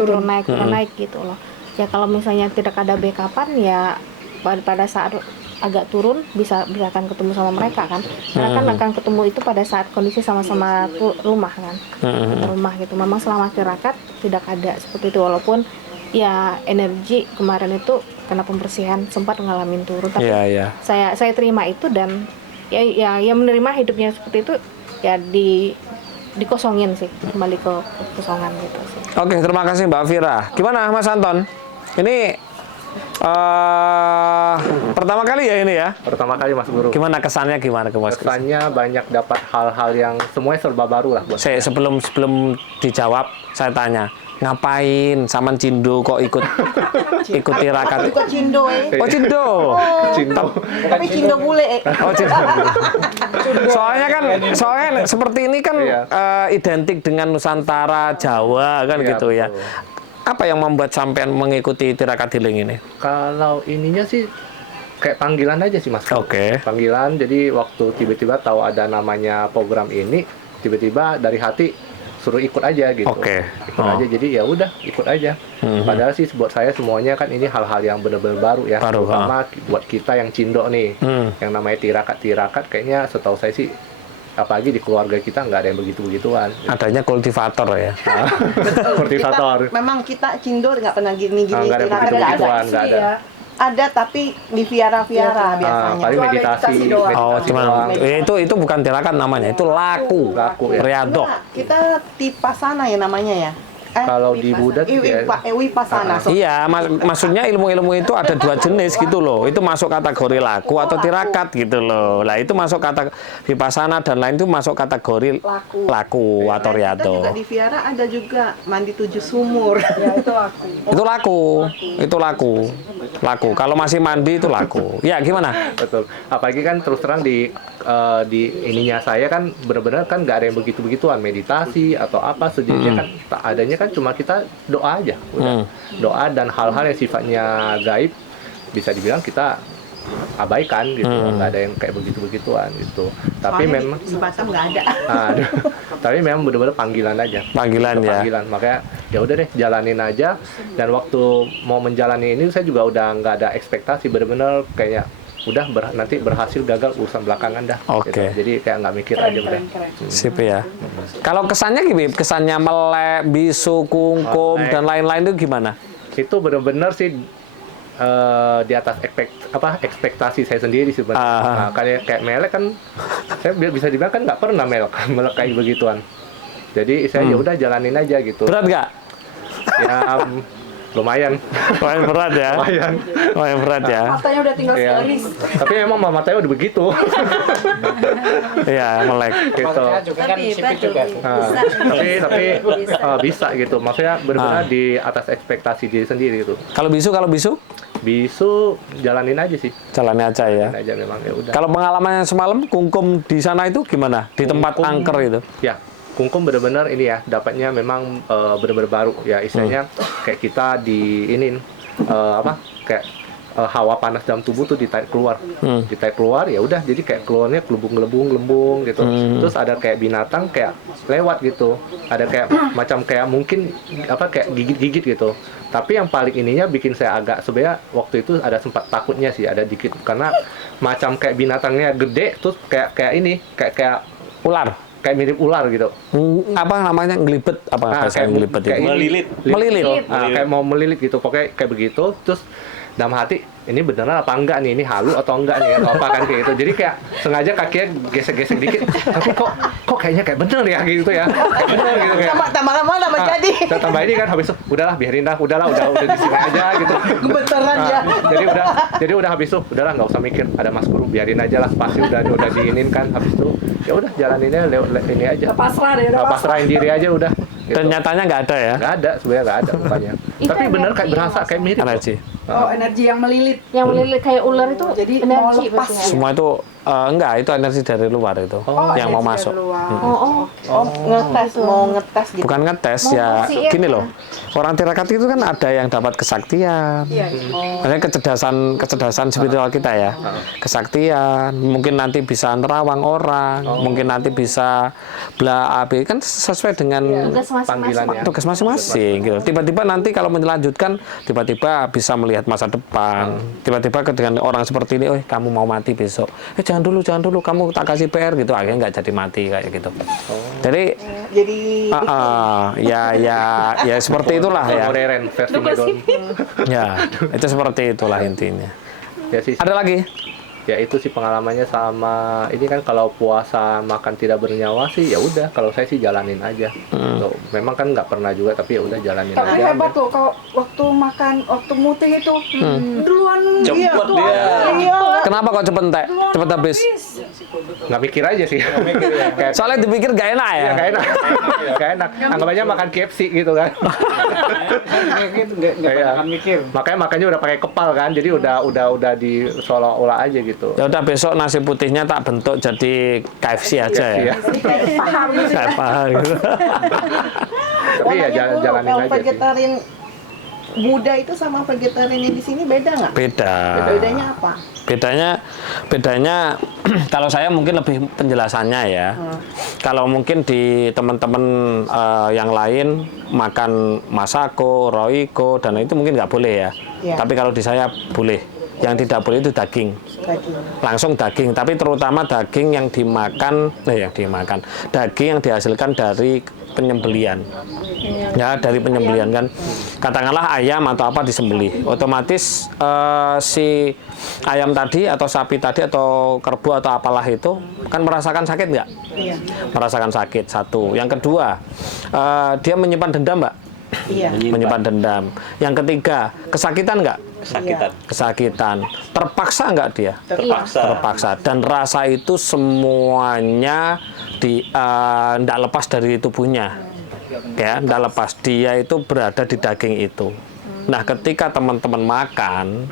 naik gitu loh. Ya kalau misalnya tidak ada backupan ya pada saat agak turun bisa akan ketemu sama mereka kan. Karena kan akan ketemu itu pada saat kondisi sama-sama rumah kan. Rumah gitu. Memang selama tirakat tidak ada seperti itu, walaupun ya energi kemarin itu karena pembersihan sempat ngalamin turun, tapi saya terima itu dan ya menerima hidupnya seperti itu ya, dikosongin sih, kembali ke kosongan gitu sih. Oke, terima kasih Mbak Vira. Gimana Mas Anton? Ini pertama kali ya ini ya? Pertama kali Mas Guru. Gimana kesannya gimana ke Mas? Kesannya banyak dapat hal-hal yang semuanya serba baru lah buat saya. Sebelum dijawab, saya tanya, ngapain Saman Cindo kok ikut tirakat? Ikut Cindo Oh Cindo. Tapi Cindo bule Oh Cindo. Soalnya seperti ini kan identik dengan Nusantara, Jawa kan gitu ya. Apa yang membuat sampean mengikuti tirakat healing ini? Kalau ininya sih kayak panggilan aja sih Mas. Oke. Panggilan, jadi waktu tiba-tiba tahu ada namanya program ini, tiba-tiba dari hati suruh ikut aja gitu. Ikut aja, jadi ya udah ikut aja. Padahal sih buat saya semuanya kan ini hal-hal yang benar-benar baru ya. Terutama buat kita yang Cindo nih, yang namanya tirakat kayaknya setahu saya sih apalagi di keluarga kita nggak ada yang begitu-begituan. Adanya kultivator ya. Kultivator. Memang kita cindor nggak pernah gini-gini. Nggak ada tirakat, begitu-begituan, nggak ada. Ada tapi di viara-viara biasanya. Paling meditasi. Oh, cuma itu bukan tirakat namanya, itu laku. Laku, ya. Riadok. Enggak, kita tipasana ya namanya ya. Kalau di Buddha tuh ya, Wipasana. Iya, maksudnya ilmu-ilmu itu ada 2 jenis gitu loh. Itu masuk kategori laku atau tirakat gitu loh. Lah itu masuk kata vipassana dan lain itu masuk kategori laku atau Kita riado. juga di viara ada juga mandi 7 sumur. Itu laku. Kalau masih mandi itu laku. Ya gimana? betul. Apalagi kan terus terang di ininya saya kan benar-benar kan nggak ada yang begitu-begituan, meditasi atau apa sejenisnya kan tak adanya kan cuma kita doa aja, udah. Doa dan hal-hal yang sifatnya gaib bisa dibilang kita abaikan gitu, nggak ada yang kayak begitu-begituan gitu. Tapi Soalnya memang di Batam nggak ada. tapi memang benar-benar panggilan aja. Panggilan Itu ya. Panggilan, makanya ya udah deh jalanin aja. Dan waktu mau menjalani ini saya juga udah nggak ada ekspektasi, benar-benar kayak udah nanti berhasil gagal urusan belakangan dah. Oke. Gitu. Jadi kayak nggak mikir aja udah. Sip ya. Kalau kesannya gimana? Kesannya melek, bisu, kungkum Melek. dan lain-lain itu gimana? Itu benar-benar sih di atas ekspektasi saya sendiri sebenarnya. Nah, kayak melek kan saya bisa dibilang kan nggak pernah melek kayak begituan. Jadi saya ya udah jalanin aja gitu. Berat nggak? Ya lumayan. Lumayan berat ya. Lumayan berat ya. Matanya udah tinggal Ya. segaris. Tapi memang mama saya udah begitu. Iya, melek. gitu. Maksudnya juga kan sipit juga. Nah, tapi bisa gitu. Maksudnya benar-benar di atas ekspektasi diri sendiri gitu. Kalau bisu? Bisu jalanin aja sih. Jalannya aja ya. Jalanin aja memang ya udah. Kalau pengalamannya semalam kungkum di sana itu gimana? Di tempat Kungkum. angker itu? Ya, kungkum benar-benar ini ya, dapatnya memang benar-benar baru ya, istilahnya kayak kita di ini kayak hawa panas dalam tubuh tuh ditarik keluar. Ditarik keluar ya udah jadi kayak keluarnya gelembung gitu. Terus ada kayak binatang kayak lewat gitu. Ada kayak macam kayak mungkin kayak gigit-gigit gitu. Tapi yang paling ininya bikin saya agak sebenarnya waktu itu ada sempat takutnya sih, ada dikit karena macam kayak binatangnya gede terus kayak ini kayak Ular. kayak mirip ular gitu. Apa namanya? Ngelibet apa bahasa kayak ngelibet itu? kayak ini. Melilit. Melilit. Kayak mau melilit gitu, pokoknya kayak begitu. Terus dalam hati ini beneran apa enggak nih, ini halu atau enggak nih atau apa kan kayak gitu. Jadi kayak sengaja kakinya gesek-gesek dikit, tapi kok kayaknya kayak bener ya gitu ya. Kayak bener gitu kayak. Tambah lama tambah jadi. Saya tambah ini kan habis itu udahlah biarin dah, udah di sini aja gitu. Gemeteran ya. Jadi udah habis itu udahlah nggak usah mikir ada mas guru, biarin aja lah, pasti udah diinin kan. Habis itu ya udah jalaninnya ini aja. Pasrah deh, udah Pasrahin diri aja udah. Gitu. Dan nyatanya nggak ada ya? Nggak ada, sebenarnya nggak ada mukanya. Tapi bener kayak berasa kayak mirip. Energi. Oh, energi yang melilit. Yang melilit kayak ular itu Jadi mau energi lepas. berarti ya? Semua itu enggak, itu energi dari luar itu yang mau energi masuk. dari luar. Oh, mau ngetes gitu. Bukan ngetes Mau ya, bersihin gini ya? loh. Orang tirakat itu kan ada yang dapat kesaktian. Iya. Maksudnya kecerdasan spiritual kita ya. Kesaktian, mungkin nanti bisa nerawang orang, mungkin nanti bisa bla AB kan sesuai dengan Tugas masing-masing. Panggilannya. tugas masing-masing gitu. Tiba-tiba nanti kalau melanjutkan tiba-tiba bisa melihat masa depan. Tiba-tiba dengan orang seperti ini, kamu mau mati besok. Jangan dulu, kamu tak kasih PR gitu. Akhirnya nggak jadi mati kayak gitu. Jadi ya seperti itulah ya. Modern versi modern. Ya, itu seperti itulah intinya. Ya sih. Ada lagi? Ya itu sih pengalamannya sama ini kan kalau puasa makan tidak bernyawa sih ya udah kalau saya sih jalanin aja. Tuh, memang kan nggak pernah juga tapi ya udah jalanin Tapi aja. hebat tuh kalau waktu makan, waktu muting itu duluan Cepet tuh. dia. Iya. Kenapa kok cepet habis? Nggak mikir aja sih. Kayak Soalnya dipikir gak enak ya. ya nggak enak. Nggak enak. Anggap aja makan KFC gitu kan. Nggak Iya. akan mikir. Makanya makannya udah pakai kepal kan. Jadi udah di seolah-olah aja gitu. Ya udah besok nasi putihnya tak bentuk jadi KFC aja ya. Saya paham gitu. Tapi ya jalanin Kalau aja sih. vegetarian Buddha itu sama vegetarian yang di sini beda nggak? Beda. Bedanya apa? Bedanya kalau saya mungkin lebih penjelasannya ya. Kalau mungkin di teman-teman yang lain makan masako, roiko dan itu mungkin nggak boleh ya. Iya. Tapi kalau di saya boleh. Yang tidak boleh itu daging. Langsung daging, tapi terutama daging yang dimakan, daging yang dihasilkan dari penyembelian. Ya, dari penyembelian kan. Katakanlah ayam atau apa disembelih, otomatis si ayam tadi atau sapi tadi atau kerbau atau apalah itu kan merasakan sakit nggak? Iya. Merasakan sakit, satu. Yang kedua, dia menyimpan dendam, Mbak? Iya. Menyimpan dendam. Yang ketiga, kesakitan nggak? Kesakitan. Kesakitan. Terpaksa nggak dia? Terpaksa. Terpaksa. Dan rasa itu semuanya tidak lepas dari tubuhnya, ya, tidak lepas. Dia itu berada di daging itu. Nah, ketika teman-teman makan,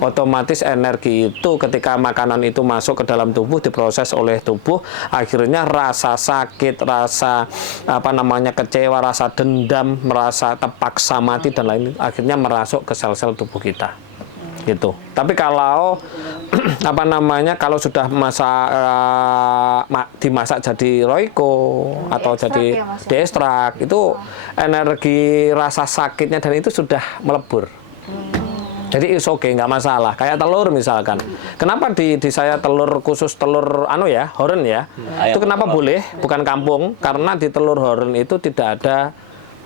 otomatis energi itu ketika makanan itu masuk ke dalam tubuh, diproses oleh tubuh, akhirnya rasa sakit, rasa kecewa, rasa dendam, merasa terpaksa mati dan lain, akhirnya merasuk ke sel-sel tubuh kita. Gitu. Tapi kalau kalau sudah dimasak jadi roiko atau jadi diekstrak, itu energi rasa sakitnya dan itu sudah melebur. Jadi is okay, nggak masalah. Kayak telur misalkan. Kenapa di saya telur khusus telur horen ya? Itu kenapa boleh? Bukan kampung, karena di telur horen itu tidak ada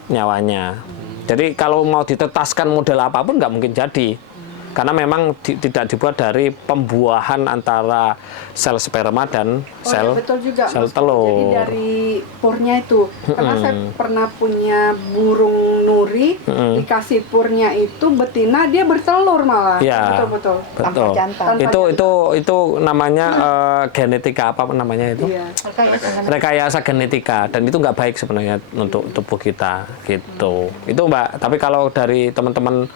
nyawanya. Jadi kalau mau ditetaskan model apapun nggak mungkin jadi. Karena memang tidak dibuat dari pembuahan antara sel sperma dan sel, betul juga, sel Mas. telur. Jadi dari purnya itu, karena saya pernah punya burung nuri, dikasih purnya itu betina, dia bertelur malah. Ya, Betul. betul. jantan. Itu namanya genetika apa namanya itu? Iya. Rekayasa genetika, dan itu nggak baik sebenarnya untuk tubuh kita gitu. Itu Mbak. Tapi kalau dari teman-teman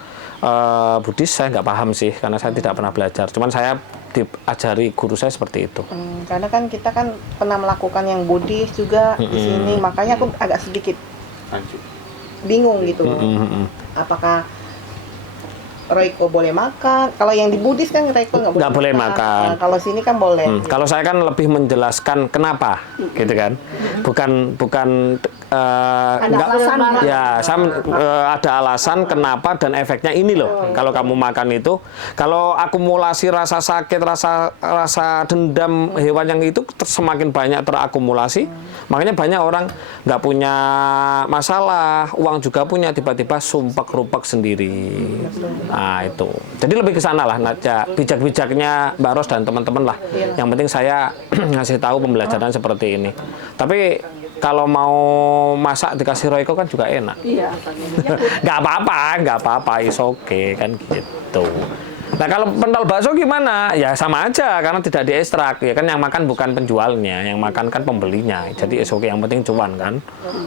Buddhis saya nggak paham sih, karena saya tidak pernah belajar. Cuman saya diajari guru saya seperti itu. Karena kan kita kan pernah melakukan yang Buddhis juga di sini, makanya aku agak sedikit bingung gitu. Apakah Roiko boleh makan? Kalau yang di Buddhis kan Roiko nggak boleh makan. Nah, kalau sini kan boleh. Kalau saya kan lebih menjelaskan kenapa, gitu kan? Bukan alasan. ya, ada alasan kenapa dan efeknya ini loh. Kalau kamu makan itu, kalau akumulasi rasa sakit, rasa dendam hewan yang itu semakin banyak terakumulasi, makanya banyak orang nggak punya masalah, uang juga punya, tiba-tiba sumpek-rumpek sendiri. Nah itu, jadi lebih ke sana lah, bijak-bijaknya Mbak Ros dan teman-teman lah. Yang penting saya ngasih tahu pembelajaran seperti ini. Tapi kalau mau masak dikasih roiko kan juga enak. Iya. Nggak apa-apa, is okay kan gitu. Nah kalau pentol bakso gimana? Ya sama aja, karena tidak diekstrak. Ya kan yang makan bukan penjualnya, yang makan kan pembelinya. Jadi is okay, yang penting cuan kan.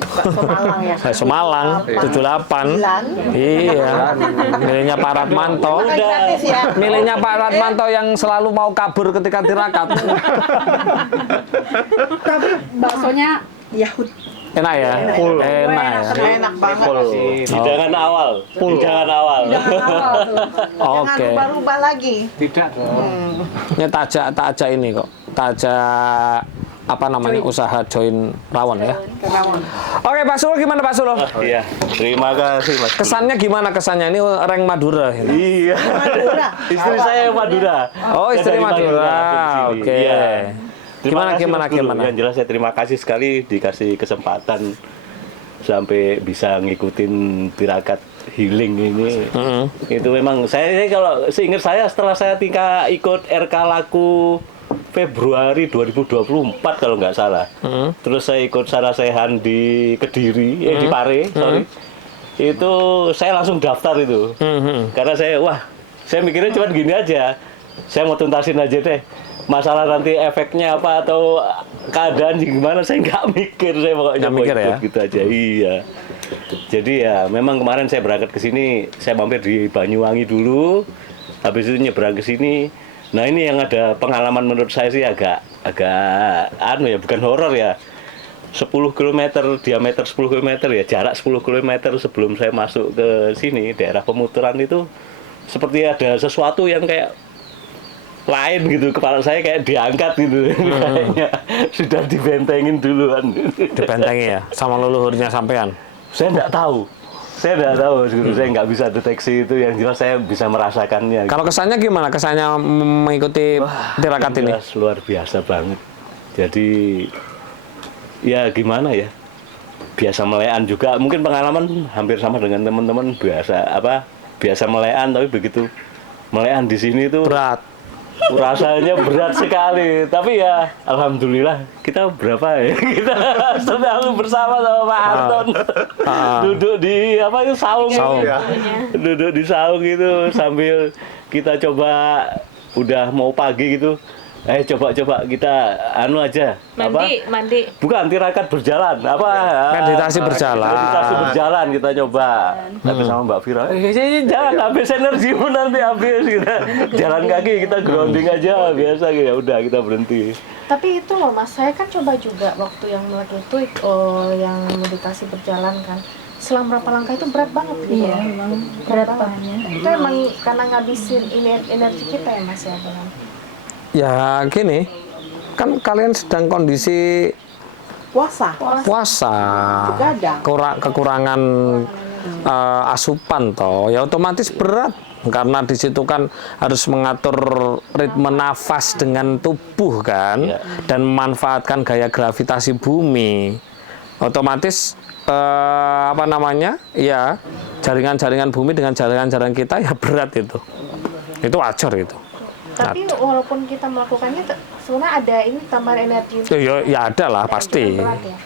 Bakso Malang ya. Bakso Malang 78. Iya. Milihnya Pak Ratmanto. Gratis ya. Milihnya Pak Ratmanto yang selalu mau kabur ketika tirakat. Tapi baksonya Yahud. Enak ya? Enak ya? Enak banget. Hidangan awal. Hidangan awal. Jangan Oke. rubah-rubah lagi. Tidak dong. Ini tak ajak ini kok. Tak ajak usaha join rawon ya. Oke, Pak Sulo gimana Pak Sulo? Iya, terima kasih Mas. Kesannya gimana kesannya? Ini reng Madura ini. Iya. Istri saya Madura. Oh, istri Saya dari Madura. langsung ke sini. Oke. Iya. Gimana, Terima kasih, Mas Guru. gimana? Yang jelas saya terima kasih sekali dikasih kesempatan sampai bisa ngikutin tirakat healing ini. Itu memang saya kalau seingat saya setelah saya ikut RK Laku Februari 2024 kalau nggak salah. Terus saya ikut Sarasehan di Kediri, di Pare, sorry. Itu saya langsung daftar itu. Karena saya mikirnya cuma gini aja. Saya mau tuntasin aja deh. Masalah nanti efeknya apa atau keadaan gimana saya nggak mikir, saya pokoknya mau ikut ya? gitu aja. Iya. Jadi ya memang kemarin saya berangkat ke sini, saya mampir di Banyuwangi dulu, habis itu nyebrang ke sini. Nah ini yang ada pengalaman menurut saya sih agak bukan horor ya. 10 km, diameter 10 km ya, jarak 10 km sebelum saya masuk ke sini, daerah pemuteran itu seperti ada sesuatu yang kayak lain gitu, kepala saya kayak diangkat gitu. Kayaknya sudah dibentengin duluan. Dibentengi ya sama leluhurnya sampean. Saya nggak tahu. Saya nggak tahu, guru. Saya nggak bisa deteksi itu. Yang jelas saya bisa merasakannya. Kalau kesannya gimana? Kesannya mengikuti tirakat ini? Jelas luar biasa banget. Jadi ya gimana ya? Biasa melean juga. Mungkin pengalaman hampir sama dengan teman-teman biasa melean, tapi begitu melean di sini tuh Berat. rasanya berat sekali. Tapi ya alhamdulillah kita berapa ya? Kita sedang bersama sama Pak Anton. Duduk di saung. Duduk di saung itu sambil kita coba udah mau pagi gitu. Coba kita aja Mandi. Bukan tirakat berjalan Meditasi berjalan. Meditasi berjalan kita coba. Tapi sama Mbak Vira, jangan habis energimu nanti habis kita. Jalan kaki kita grounding aja biasa gitu. Ya udah kita berhenti. Tapi itu loh Mas, saya kan coba juga waktu yang melakukan itu yang meditasi berjalan kan. Selang berapa langkah itu berat banget gitu. Iya, emang berat banget. Itu emang karena ngabisin energi kita ya Mas ya dengan. Ya gini, kan kalian sedang kondisi Puasa. Begadang. kekurangan asupan toh, ya otomatis berat karena di situ kan harus mengatur ritme nafas dengan tubuh kan, dan memanfaatkan gaya gravitasi bumi. Otomatis ya jaringan-jaringan bumi dengan jaringan-jaringan kita ya berat itu wajar itu. Tapi walaupun kita melakukannya sebenarnya ada ini tambahan energi. Ya ada lah pasti.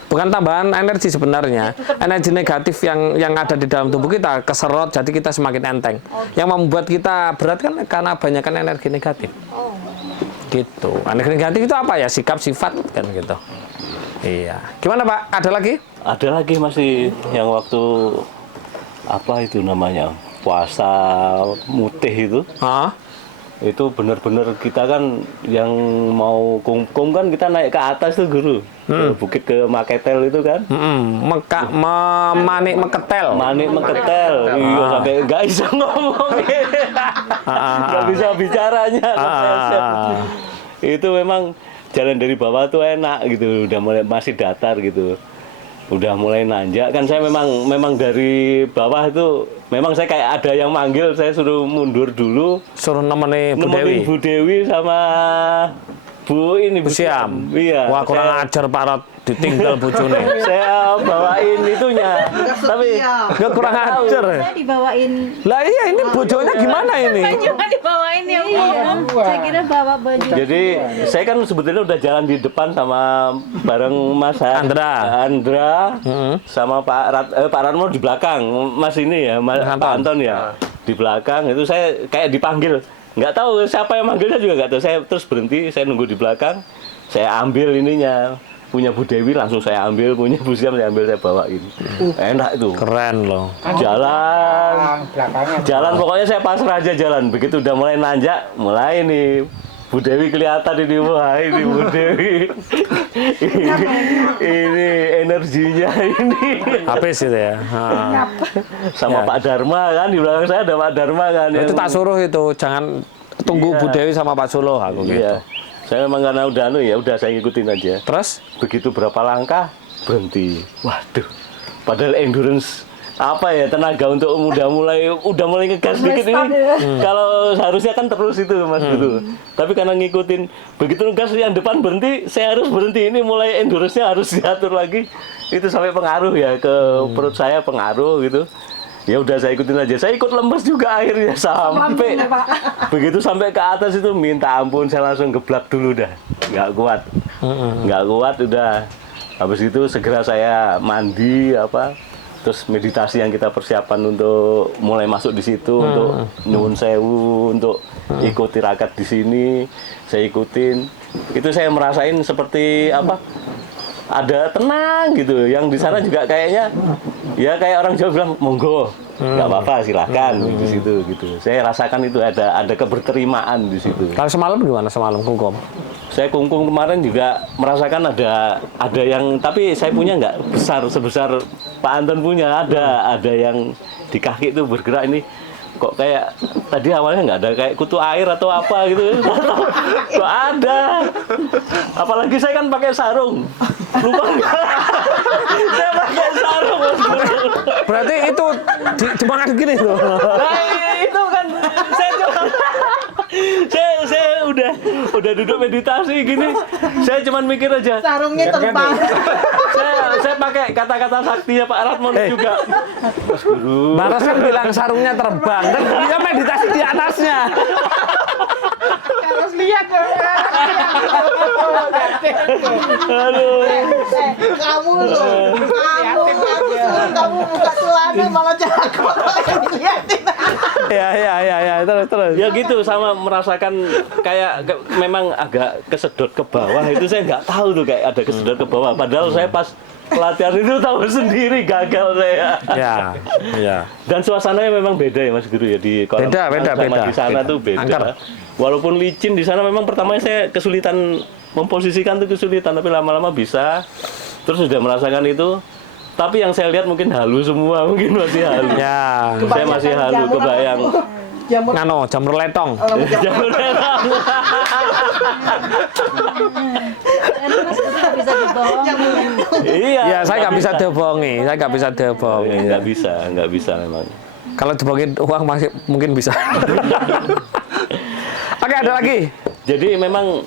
Bukan tambahan energi sebenarnya. Energi negatif yang ada di dalam tubuh kita keserot, jadi kita semakin enteng. Yang membuat kita berat kan karena banyakkan energi negatif. Gitu. Energi negatif itu apa ya? Sikap, sifat kan gitu. Iya. Gimana Pak? Ada lagi? Ada lagi masih yang waktu itu namanya puasa mutih itu. Itu benar-benar kita kan yang mau kungkum kan kita naik ke atas tuh guru, ke bukit ke Maketel itu kan. Manik Meketel. Iya sampai nggak bisa ngomong, nggak bisa bicaranya. Itu memang jalan dari bawah tuh enak gitu, udah mulai masih datar gitu. Udah mulai nanjak kan, saya memang dari bawah itu memang saya kayak ada yang manggil, saya suruh mundur dulu, suruh nemenin Bu Dewi sama Bu Siam. Iya. Wah kurang ajar Parot, ditinggal bojone. Saya bawain itunya, tapi nggak kurang ajar. Saya dibawain. Lah iya ini bojonya gimana ini? Cuma dibawain ya Saya kira bawa baju. Jadi saya kan sebetulnya udah jalan di depan sama bareng Mas Andra sama Pak Ratmo di belakang, Mas ini ya, Pak Anton ya di belakang. Itu saya kayak dipanggil, nggak tahu siapa yang manggilnya juga nggak tahu. Saya terus berhenti, saya nunggu di belakang, saya ambil ininya, punya Bu Dewi langsung saya ambil, punya Bu Siam saya ambil, saya bawain. Enak itu. Keren loh. Jalan pokoknya saya pasrah aja jalan. Begitu udah mulai nanjak, mulai nih Bu Dewi kelihatan ini, wah ini Bu Dewi. ini energinya ini. Habis itu ya. Sama Pak Dharma kan, di belakang saya ada Pak Dharma kan. Itu tak suruh itu, jangan tunggu Bu Dewi sama Pak Suluh aku gitu. Iya. Saya memang karena udah saya ngikutin aja. Terus begitu berapa langkah berhenti. Waduh. Padahal endurance tenaga untuk udah mulai ngegas dikit ini. Kalau harusnya kan terus itu Mas gitu. Tapi karena ngikutin begitu ngegas yang depan berhenti, saya harus berhenti. Ini mulai endurance-nya harus diatur lagi. Itu sampai pengaruh ya ke perut saya, pengaruh gitu. Ya udah saya ikutin aja. Saya ikut lemes juga akhirnya sampai begitu sampai ke atas itu minta ampun, saya langsung geblak dulu dah. Nggak kuat udah. Habis itu segera saya mandi terus meditasi yang kita persiapan untuk mulai masuk di situ, untuk nyuwun sewu, untuk ikut tirakat di sini, saya ikutin. Itu saya merasain seperti ada tenang gitu. Yang di sana juga kayaknya ya kayak orang Jawa bilang monggo, nggak apa-apa silahkan di situ gitu. Saya rasakan itu ada keberterimaan di situ. kalau semalam gimana kungkum? Saya kungkum kemarin juga merasakan ada yang, tapi saya punya nggak sebesar Pak Anton punya. Ada yang di kaki itu bergerak ini. Kok kayak tadi awalnya nggak ada, kayak kutu air atau apa gitu. Kok ada. Apalagi saya kan pakai sarung. Lupa nggak? Saya pakai sarung Mas Guru. Berarti itu dimakan gini tuh. Nah, itu kan saya udah duduk meditasi gini. Saya cuman mikir aja. Sarungnya terbang. Saya pakai kata-kata saktinya Pak Ratmono juga. Mas Guru. Baras kan bilang sarungnya terbang, dan dia meditasi di atasnya. Harus lihat dong. Aduh. Kamu buka celana malah jago. Lihatin. Ya, terus. Ya gitu, sama merasakan kayak memang agak kesedot ke bawah. Itu saya nggak tahu tuh kayak ada kesedot ke bawah. Padahal saya pas latihan itu tahu sendiri gagal saya. Ya. Dan suasananya memang beda ya Mas Guru ya, di kolam Beda. di sana tuh beda. Angker. Walaupun licin di sana memang pertamanya saya kesulitan memposisikan tuh kesulitan, tapi lama-lama bisa. Terus sudah merasakan itu. Tapi yang saya lihat mungkin halu semua, mungkin masih halu. Ya. Saya masih halu kebayang. Jamur letong. Jamur letong. Bisa dibawa. Iya. Ya, saya nggak bisa dibohongi. Nggak bisa memang. Kalau dibohongin uang masih mungkin bisa. Oke, ada lagi. Jadi memang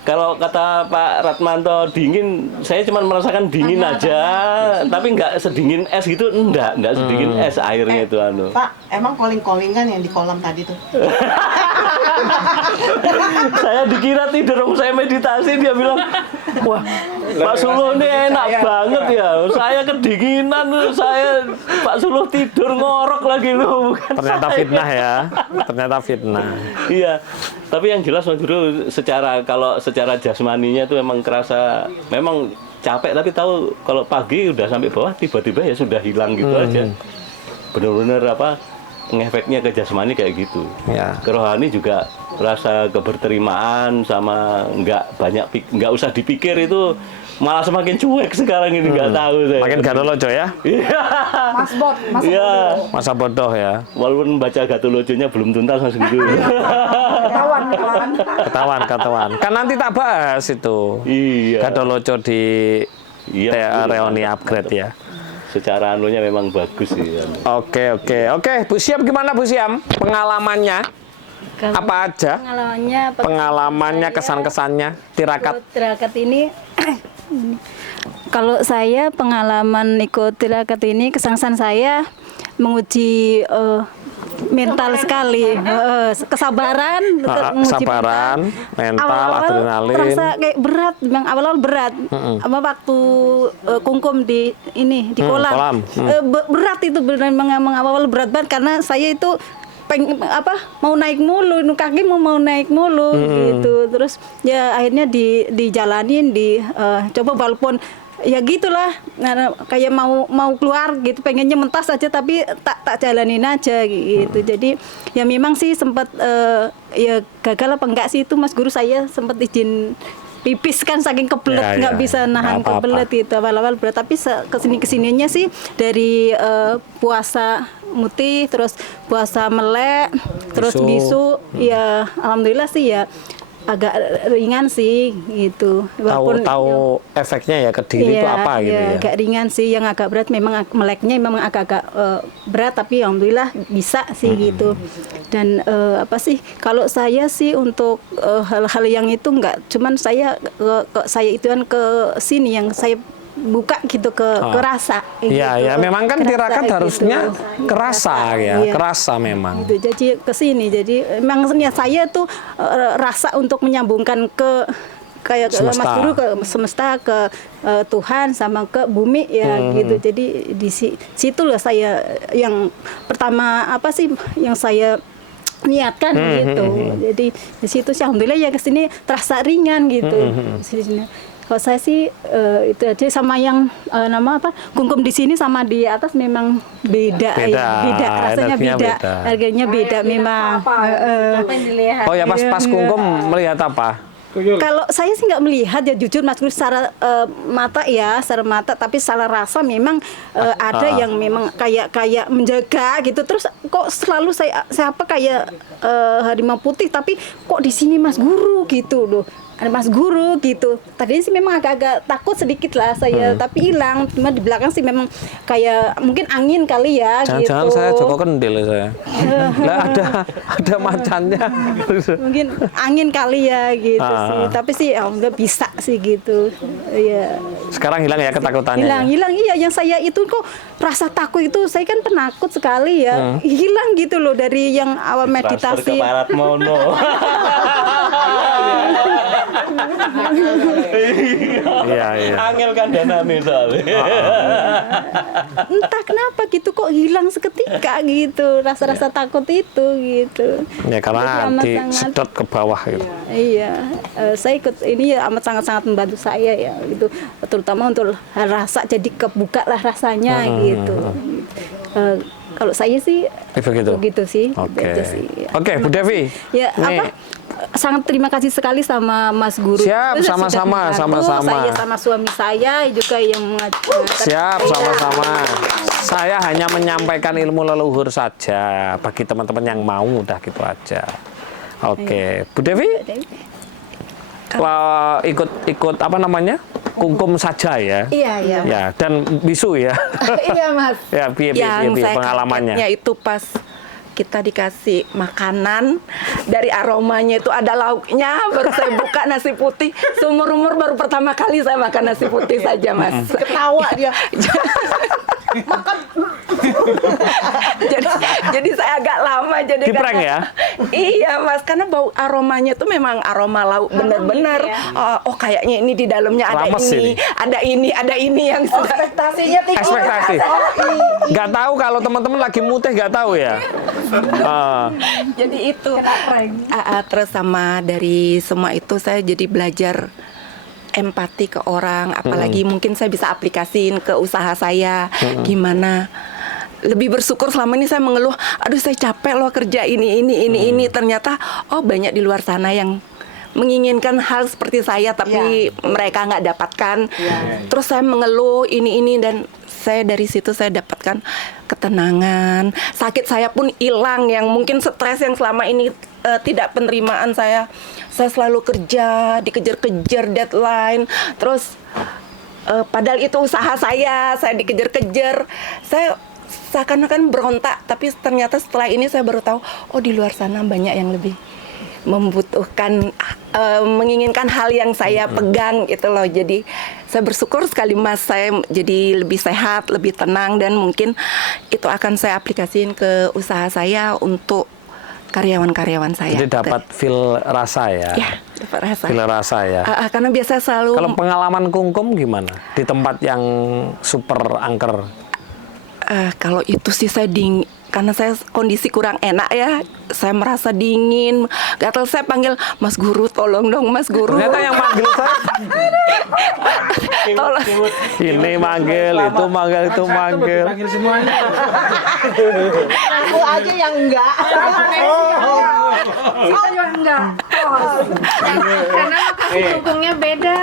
kalau kata Pak Ratmanto dingin, saya cuma merasakan dingin aja, tapi nggak sedingin es gitu, enggak sedingin es airnya itu anu. Pak, emang calling-callingan yang di kolam tadi tuh? Saya dikira tidur, saya meditasi, dia bilang, wah Pak Suluh ini enak banget ya, saya kedinginan, Pak Suluh tidur ngorok lagi lu, bukan Ternyata saya. fitnah ya. Ternyata fitnah. Iya, tapi yang jelas Mas Guru kalau secara jasmaninya itu memang kerasa, memang capek, tapi tahu kalau pagi udah sampai bawah tiba-tiba ya sudah hilang gitu aja. Benar-benar ngefeknya ke jasmani kayak gitu. Ya. Ke rohani juga rasa keberterimaan sama nggak usah dipikir, itu malah semakin cuek sekarang ini, nggak tahu saya. Makin Gatholoco ya. Iya. Iya. Masa bodoh ya. Walaupun baca Gatholoconya belum tuntas Mas Guru. Ketahuan. Kan nanti tak bahas itu. Iya. Gatholoco di Iya, reuni upgrade ya. Secara anunya memang bagus sih. Oke, Bu Siam gimana Bu Siam? Pengalamannya apa aja? Pengalamannya, kesan-kesannya tirakat. Tirakat ini kalau saya pengalaman ikut tirakat ini, kesan-kesan saya menguji mental sekali, kesabaran, mental, awal-awal adrenalin. Terasa kayak berat, memang awal-awal berat. Waktu kungkum di kolam. Berat itu memang awal-awal berat banget, karena saya itu mau naik mulu, kaki mau naik mulu gitu. Terus ya akhirnya dijalanin, coba, walaupun ya gitulah, kayak mau keluar gitu, pengennya mentas aja, tapi tak jalanin aja gitu. Jadi ya memang sih sempat ya gagal apa enggak sih itu Mas Guru, saya sempat izin pipis kan saking kebelet, nggak bisa nahan kebelet gitu awal-awal berat. Tapi kesininya sih dari puasa mutih, terus puasa melek, terus bisu, ya alhamdulillah sih ya agak ringan sih gitu. Tahu efeknya ya ke diri itu apa gitu ya. Agak ringan sih, yang agak berat memang meleknya memang agak berat, tapi alhamdulillah bisa sih gitu. Dan kalau saya sih untuk hal-hal yang itu enggak, cuman saya itu kan ke sini yang saya buka gitu ke rasa. Iya, gitu. ya memang kan tirakat gitu. harusnya kerasa ya, iya. kerasa memang. Gitu, jadi ke sini, jadi memang saya tuh rasa untuk menyambungkan ke kayak Semesta. Mas Guru, ke semesta, ke Tuhan, sama ke bumi ya gitu. Jadi di situ lah saya yang pertama yang saya niatkan gitu. Jadi di situ sih alhamdulillah ya kesini terasa ringan gitu. Kalau saya sih itu aja, sama yang kungkum di sini sama di atas memang beda rasanya beda, harganya beda memang. Oh ya, pas kungkum melihat apa? Kalau saya sih nggak melihat ya, jujur Mas Guru, secara mata, tapi secara rasa memang ada yang memang kayak menjaga gitu. Terus kok selalu saya kayak harimau putih, tapi kok di sini Mas Guru gitu loh. ada Mas Guru gitu. Tadinya sih memang agak-agak takut sedikit lah saya, tapi hilang. Cuma di belakang sih memang kayak mungkin angin kali ya. Jangan-jangan gitu. saya Joko Kendil ya saya. Lah ada macannya. Mungkin angin kali ya gitu sih. Tapi sih nggak bisa sih gitu. Iya. Sekarang hilang ya ketakutannya. Hilang iya. Yang saya itu kok rasa takut itu saya kan penakut sekali ya. Hilang gitu loh dari yang awal Transfer ke meditasi. Barat Mono. Iya. Angel kan danane soalnya. Entah kenapa gitu kok hilang seketika gitu. Rasa-rasa takut itu gitu. Ya karena Jadi amat disedot ke bawah gitu. Iya, saya ikut ini ya amat sangat-sangat membantu saya ya gitu, terutama untuk rasa jadi kebuka lah rasanya gitu. Kalau saya sih begitu sih. Oke. Gitu sih. Oke, Bu Devi. Ya Nih, sangat terima kasih sekali sama Mas Guru. Siap, Sudah sama-sama, membantu. sama-sama. Saya sama suami saya juga yang mengajarkan Siap, saya. sama-sama. Saya hanya menyampaikan ilmu leluhur saja. Bagi teman-teman yang mau, udah gitu aja. Oke, Bu Devi, ikut apa namanya? Kungkum saja ya. Iya. Ya, dan bisu ya. Iya Mas. Ya, piye pengalamannya. Kagetnya itu pas kita dikasih makanan dari aromanya itu ada lauknya, baru saya buka nasi putih. Seumur umur baru pertama kali saya makan nasi putih saja Mas. Ketawa dia. jadi saya agak lama jadi Diprank ya? Iya Mas, karena bau aromanya tuh memang aroma lauk benar-benar. Oh kayaknya ini di dalamnya ada Rames ini, ini. ada ini yang sudah Ekspektasinya tinggi. Ekspektasi. Nggak tahu kalau teman-teman lagi mutih, nggak tahu ya. jadi itu. Terus sama dari semua itu saya jadi belajar empati ke orang, apalagi mungkin saya bisa aplikasiin ke usaha saya. Gimana lebih bersyukur. Selama ini saya mengeluh, aduh saya capek loh kerja ini. Ternyata banyak di luar sana yang menginginkan hal seperti saya tapi mereka nggak dapatkan. Terus saya mengeluh ini dan saya dari situ saya dapatkan ketenangan. Sakit saya pun hilang, yang mungkin stres yang selama ini tidak penerimaan saya selalu kerja, dikejar-kejar deadline. Terus padahal itu usaha saya dikejar-kejar. Saya seakan-akan berontak, tapi ternyata setelah ini saya baru tahu, di luar sana banyak yang lebih membutuhkan, menginginkan hal yang saya pegang gitu loh. Jadi saya bersyukur sekali Mas, saya jadi lebih sehat, lebih tenang, dan mungkin itu akan saya aplikasiin ke usaha saya untuk karyawan-karyawan saya. Jadi dapat feel rasa ya? Ya, dapat rasa. Feel rasa ya? Karena biasa selalu... Kalau pengalaman kungkum gimana? Di tempat yang super angker? Kalau itu sih saya karena saya kondisi kurang enak ya, saya merasa dingin. Gatal, saya panggil Mas Guru, tolong dong Mas Guru. Ternyata yang manggil saya. Tolong. Ini manggil, itu manggil. Panggil semuanya. Aku aja yang enggak. Kita juga enggak. Karena lokasi kungkumnya beda.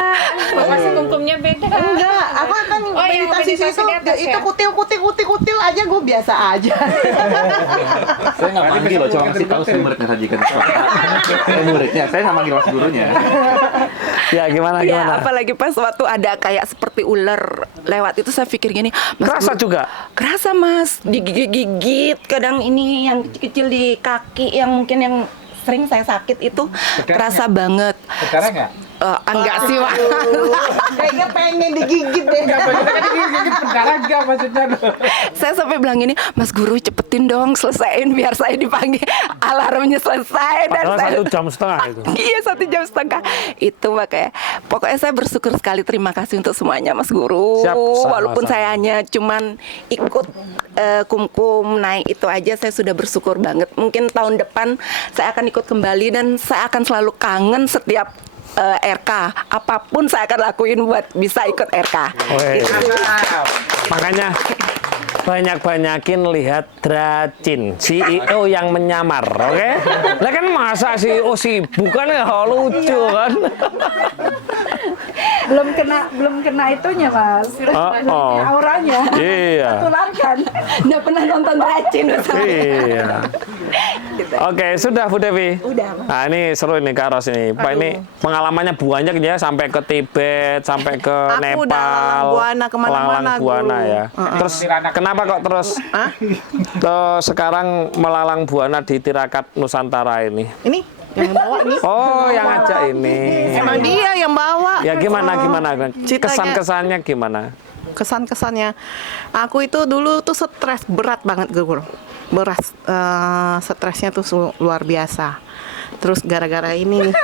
Lokasi kungkumnya beda. Enggak, aku kan yang meditasi meditasi situ di atas itu ya? kutil aja gue biasa aja. Saya nggak manggil loh, cuma ngasih tahu saya muridnya sajikan. Saya muridnya, saya nggak manggil Mas Gurunya. Ya gimana? Ya, apalagi pas waktu ada kayak seperti ular lewat itu, saya pikir gini, Mas Kerasa Guru, juga? Kerasa Mas, digigit-gigit, kadang ini yang kecil-kecil di kaki yang mungkin yang sering saya sakit itu kerasa banget. Sekarang nggak? Enggak sih Mas. Kayaknya pengen digigit deh. Enggak maksudnya. Saya sampai bilang ini, Mas Guru cepetin dong, selesaiin biar saya dipanggil, alarmnya selesai. Dan Padahal saya 1 jam setengah itu. Iya, 1 jam setengah. Itu makanya pokoknya saya bersyukur sekali, terima kasih untuk semuanya Mas Guru. Siap, sama-sama. Walaupun saya hanya cuman ikut kungkum naik itu aja, saya sudah bersyukur banget. Mungkin tahun depan saya akan ikut kembali, dan saya akan selalu kangen setiap RK. Apapun saya akan lakuin buat bisa ikut RK. Gitu. Makanya banyak-banyakin lihat Dracin, CEO yang menyamar, oke? Lah kan masa CEO sibuk kan ya lucu kan? belum kena itunya Mas. Oh. Auranya. Iya. Tularkan. Nggak pernah nonton rajin. Iya. Oke, sudah Bu Devi. Udah. Nah, ini seru ini Kak Ros ini. Pak ini pengalamannya banyak ya, sampai ke Tibet, sampai ke Aku udah Nepal. lalang buana kemana-mana, Lalang buana Guru. ya. Terus kenapa kok terus sekarang melalang buana di Tirakat Nusantara ini? Ini yang bawa nih. Oh, yang ngajak ini. Emang dia yang bawa. Ya gimana Ceritanya- kesan-kesannya gimana? Kesan-kesannya, aku itu dulu tuh stres berat banget Guru. Stresnya tuh luar biasa. Terus gara-gara ini nih,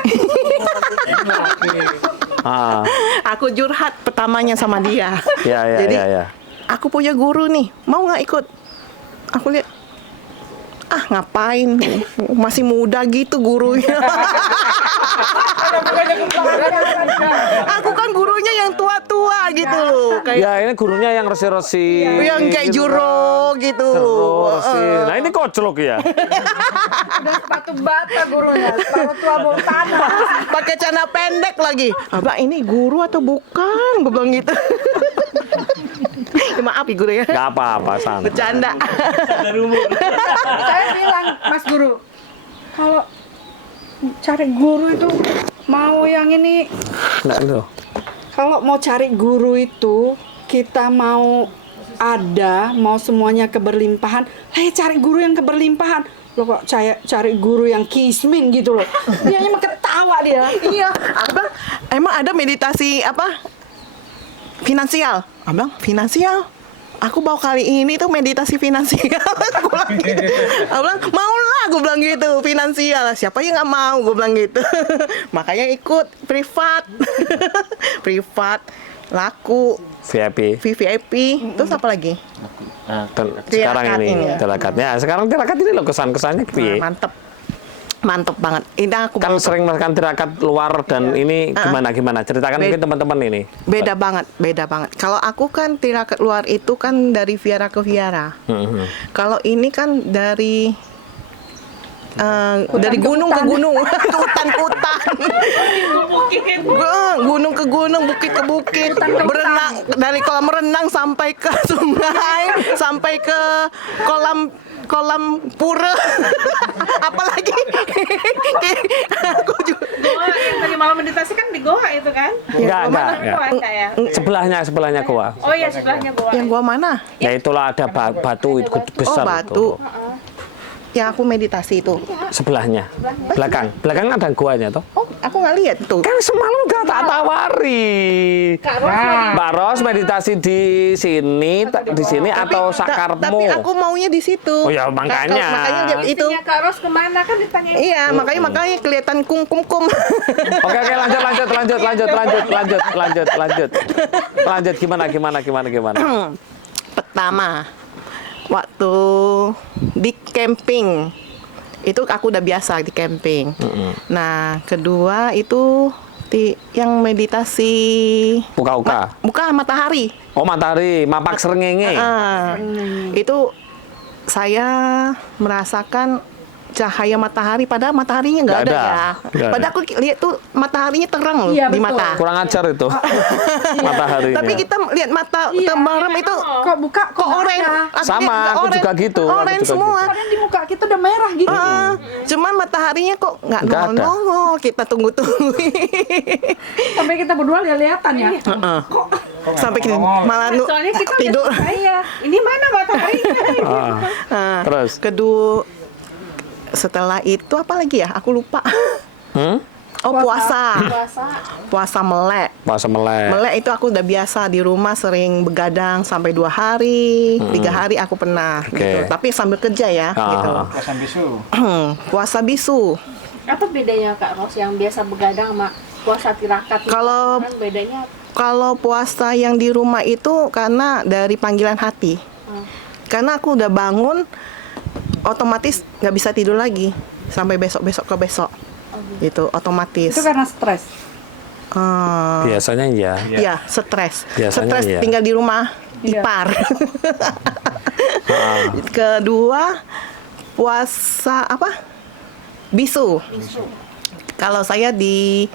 Ah, aku curhat pertamanya sama dia. ya. Jadi aku punya guru nih, mau nggak ikut? Aku lihat, ngapain? Masih muda gitu gurunya. Aku kan gurunya yang tua-tua gitu loh. Ya ini gurunya yang resi-resi. Yang kayak gitu juro gitu. Resi. Nah ini koclok ya. Udah sepatu bata gurunya, sepatu tua bau tanah. Pakai celana pendek lagi. Abang ini guru atau bukan? Gue bilang gitu. Maaf ya guru ya. Gak apa-apa, santai. Bercanda. Saya bilang, Mas Guru, kalau cari guru itu mau yang ini. Nggak loh. Kalau mau cari guru itu kita mau mau semuanya keberlimpahan. Cari guru yang keberlimpahan. Lo kok cari guru yang kismin gitu loh. Dianya mah ketawa dia. Iya, Abang, emang ada meditasi apa? Finansial. Abang, finansial. Aku bawa kali ini tuh meditasi finansial. Aku bilang gitu. Abang, maulah gue bilang gitu, finansial. Siapa yang nggak mau gue bilang gitu. Makanya ikut privat. Privat, laku, VVIP. Terus apa lagi? Sekarang Tirakat ini tirakatnya. Sekarang tirakat ini loh kesan-kesannya piye? Mantep banget. Ini aku Kan sering makan tirakat luar dan ini gimana? Ceritakan mungkin teman-teman ini. beda banget. Kalau aku kan tirakat luar itu kan dari viara ke viara. Kalau ini kan dari dari gunung ke gunung, ke hutan ke hutan, gunung ke gunung, bukit ke bukit, berenang dari kolam renang sampai ke sungai, sampai ke kolam pura, apalagi aku juga. Goa yang tadi malam meditasi kan di Goa itu kan? Enggak. Goa ya? Sebelahnya goa. Oh iya sebelahnya Goa. Yang gua mana? Ya itulah ada batu itu besar. Batu. Itu. Yang aku meditasi itu. Sebelahnya. Belakang ada goanya toh. Oh, aku nggak lihat tuh. Kan semalam udah tak tawari. Mbak Ros meditasi di sini atau sakarmu? Tapi aku maunya di situ. Oh ya makanya. Makanya itu. Istrinya Kak Ros kemana kan ditanya. Iya, makanya kelihatan kum. Oke, lanjut. Gimana? Pertama, waktu di camping itu aku udah biasa di camping. Nah, kedua itu yang meditasi bukan matahari. Oh, matahari, mapak srengenge. Itu saya merasakan cahaya matahari, padahal mataharinya nggak ada ya. Padahal aku lihat tuh mataharinya terang loh di mata. Kurang ajar itu. Mataharinya. Tapi kita lihat mata temaram itu Kok oranye. Sama, aku juga gitu. Oranye semua. Kadang di muka kita udah merah gitu. Cuman mataharinya kok nggak Nggak ada. nongol. Kita tunggu. Sampai kita berdua lihat-lihatan ya. Sampai kita malah Soalnya kita tidur. Iya. Ini mana mataharinya? Terus? Kedua, setelah itu apa lagi ya? Aku lupa. Oh, puasa melek. Puasa melek. Melek itu aku udah biasa di rumah, sering begadang sampai 2 hari, 3 hari aku pernah gitu. Tapi sambil kerja ya gitu. Puasa bisu. Apa bedanya Kak Ros yang biasa begadang sama puasa tirakat? Kalau- Kan bedanya Kalau puasa yang di rumah itu karena dari panggilan hati. Karena aku udah bangun, otomatis nggak bisa tidur lagi sampai besok ke besok. Gitu, otomatis. Itu karena stres. Biasanya ya. Iya, stres. Biasanya Stres iya. tinggal di rumah, ipar. Kedua, puasa apa? Bisu. Kalau saya di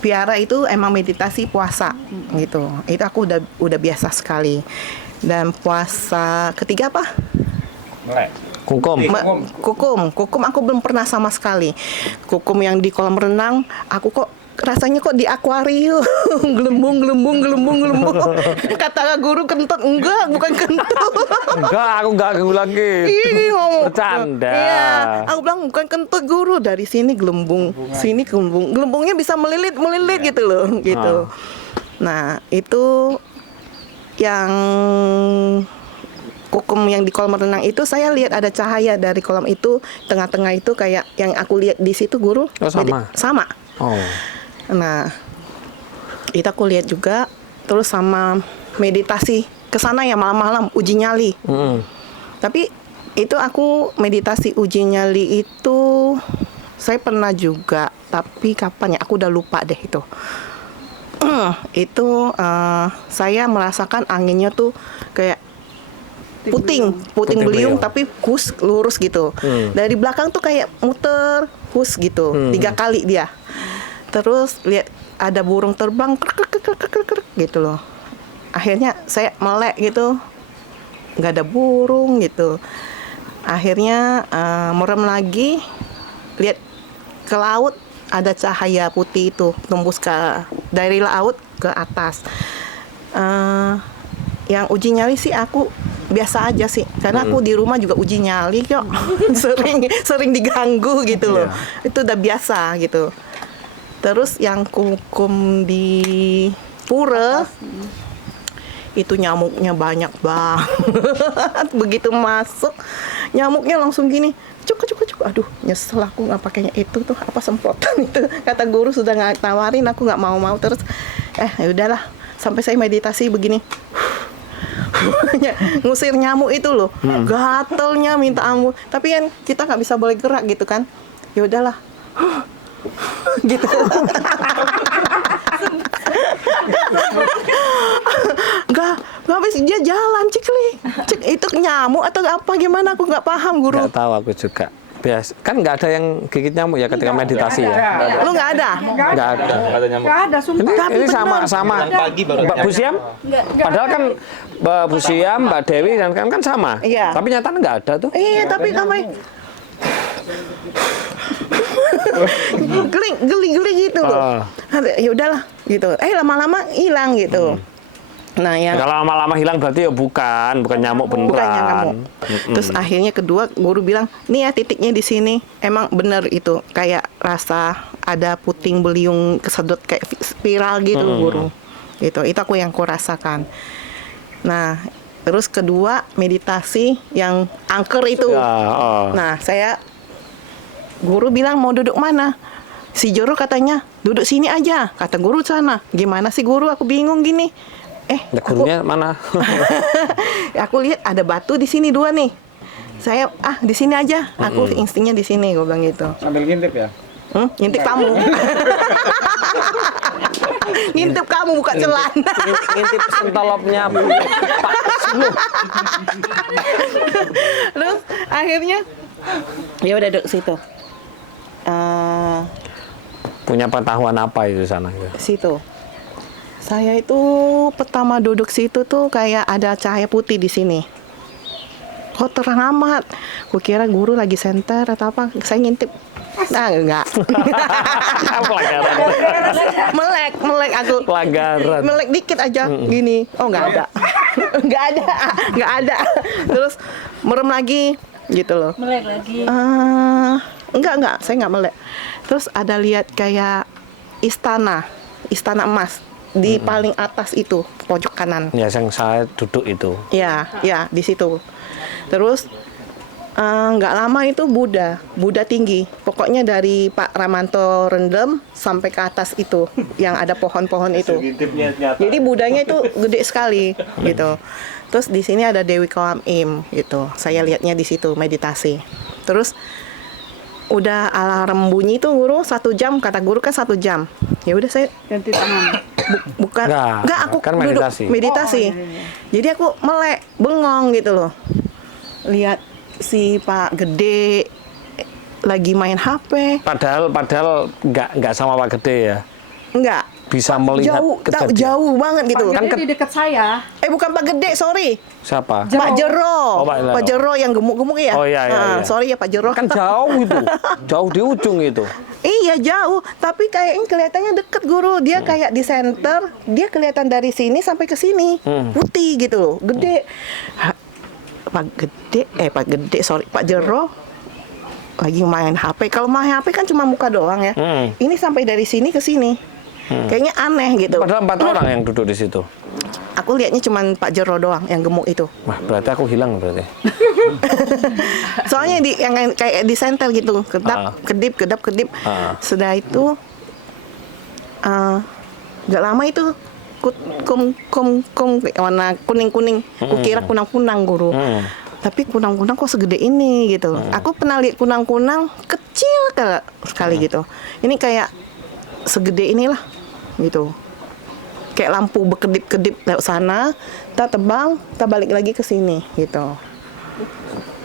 Biara itu emang meditasi puasa gitu. Itu aku udah biasa sekali. Dan puasa ketiga apa? Kukum. Kukum aku belum pernah sama sekali. Kukum yang di kolam renang, aku kok rasanya kok di akuarium, gelembung. Kata guru kentut, enggak, bukan kentut. Enggak, aku enggak lagi. Bercanda. Iya, aku bilang bukan kentut guru, dari sini gelembung, sini gelembung. Gelembungnya bisa melilit gitu loh, gitu. Nah, itu yang kukum yang di kolam renang itu saya lihat ada cahaya dari kolam itu, tengah-tengah itu kayak yang aku lihat di situ guru. Oh, sama. Sama. Oh. Nah, itu aku lihat juga, terus sama meditasi ke sana ya malam-malam uji nyali. Tapi itu aku meditasi uji nyali itu saya pernah juga, tapi kapan ya? Aku udah lupa deh itu. Itu saya merasakan anginnya tuh kayak puting beliung tapi lurus gitu. Dari belakang tuh kayak muter gitu 3 kali dia. Terus lihat ada burung terbang gitu loh. Akhirnya saya melek gitu, nggak ada burung gitu. Akhirnya merem lagi, lihat ke laut, ada cahaya putih itu tembus dari laut ke atas. Yang uji nyali sih aku biasa aja sih, karena aku di rumah juga uji nyali kok. sering diganggu gitu loh. Itu udah biasa gitu. Terus yang kukum di pura itu nyamuknya banyak banget. Begitu masuk nyamuknya langsung gini, cuk. Aduh, nyesel aku nggak pakainya itu tuh, apa semprotan itu. Kata guru sudah nggak tawarin, aku nggak mau. Terus ya udahlah, sampai saya meditasi begini. Ngusir nyamuk itu loh, gatelnya minta ampun. Tapi kan kita nggak bisa boleh gerak gitu kan. Ya udahlah. Gitu. Nggak habis dia jalan cek itu nyamuk atau apa gimana aku nggak paham guru. Nggak tahu aku juga. Biasa kan nggak ada yang gigit nyamuk ya ketika meditasi ya. Lu nggak ada? Nggak ada. Nggak ada, sumpah. Ini sama Mbak Bu Siam. Padahal kan Mbak Bu Siam, Mbak Dewi dan kan sama. Iya. Tapi nyatanya nggak ada tuh. Iya, tapi kami geli gitu loh. Ya udahlah gitu. Lama-lama hilang gitu. Nah, yang kalau lama-lama hilang berarti ya bukan nyamuk beneran. Bukan nyamuk. Terus akhirnya kedua guru bilang, "Nih ya titiknya di sini." Emang bener itu, kayak rasa ada puting beliung kesedot kayak spiral gitu guru. Gitu. Itu aku yang rasakan. Nah, terus kedua meditasi yang angker itu. Nah, guru bilang mau duduk mana? Si Joro katanya duduk sini aja. Kata guru sana. Gimana sih guru? Aku bingung gini. Gurunya mana? Aku lihat ada batu di sini 2 nih. Saya di sini aja. Aku instingnya di sini, gue bilang gitu. Sambil ngintip ya? Ngintip kamu. Ngintip kamu buka celana. Ngintip sentolopnya Pak Suluh. Terus akhirnya ya udah duduk situ. Punya pengetahuan apa itu sana? Situ. Saya itu pertama duduk situ tuh kayak ada cahaya putih di sini. Kok terang amat? Kukira guru lagi senter atau apa? Saya ngintip. Enggak. Pelanggaran. melek aku. Pelanggaran. Melek dikit aja gini. Oh, enggak ada. Enggak ada. Terus merem lagi gitu loh. Melek lagi. Enggak, saya enggak melek. Terus ada lihat kayak istana emas di paling atas itu, pojok kanan. Ya, yang saya duduk itu. Ya, di situ. Terus nggak lama itu Buddha tinggi. Pokoknya dari Pak Ramanto Rendem sampai ke atas itu, yang ada pohon-pohon itu. Jadi Buddhanya itu gede sekali, gitu. Terus di sini ada Dewi Koam Im, gitu. Saya lihatnya di situ meditasi. Terus udah alarm bunyi tuh guru 1 jam, kata guru kan 1 jam. Ya udah saya Ganti tangan. bukan enggak aku kan duduk meditasi. Jadi aku melek bengong gitu loh, lihat si Pak Gede lagi main HP. Padahal nggak sama Pak Gede ya. Enggak. Bisa melihat kejadian. Jauh banget gitu. Pak Gede di dekat saya. Bukan Pak Gede, sorry. Siapa? Pak Jero. Oh, Pak Jero yang gemuk-gemuk ya. Oh iya. Sorry ya Pak Jero. Kan jauh itu. Jauh di ujung itu. Iya jauh, tapi kayaknya kelihatannya deket guru. Dia kayak di center, dia kelihatan dari sini sampai ke sini, putih gitu loh, gede. Pak Jero lagi main HP. Kalau main HP kan cuma muka doang ya. Ini sampai dari sini ke sini. Kayaknya aneh gitu. Padahal 4 orang yang duduk di situ. Aku lihatnya cuma Pak Jero doang yang gemuk itu. Wah, berarti aku hilang berarti. Soalnya yang kayak di center gitu, kedip. Sudah itu nggak lama itu warna kuning. Kukira kunang-kunang guru. Tapi kunang-kunang kok segede ini gitu. Aku pernah lihat kunang-kunang kecil sekali gitu. Ini kayak segede inilah gitu. Kayak lampu berkedip-kedip lewat sana, kita tebang, kita balik lagi ke sini gitu.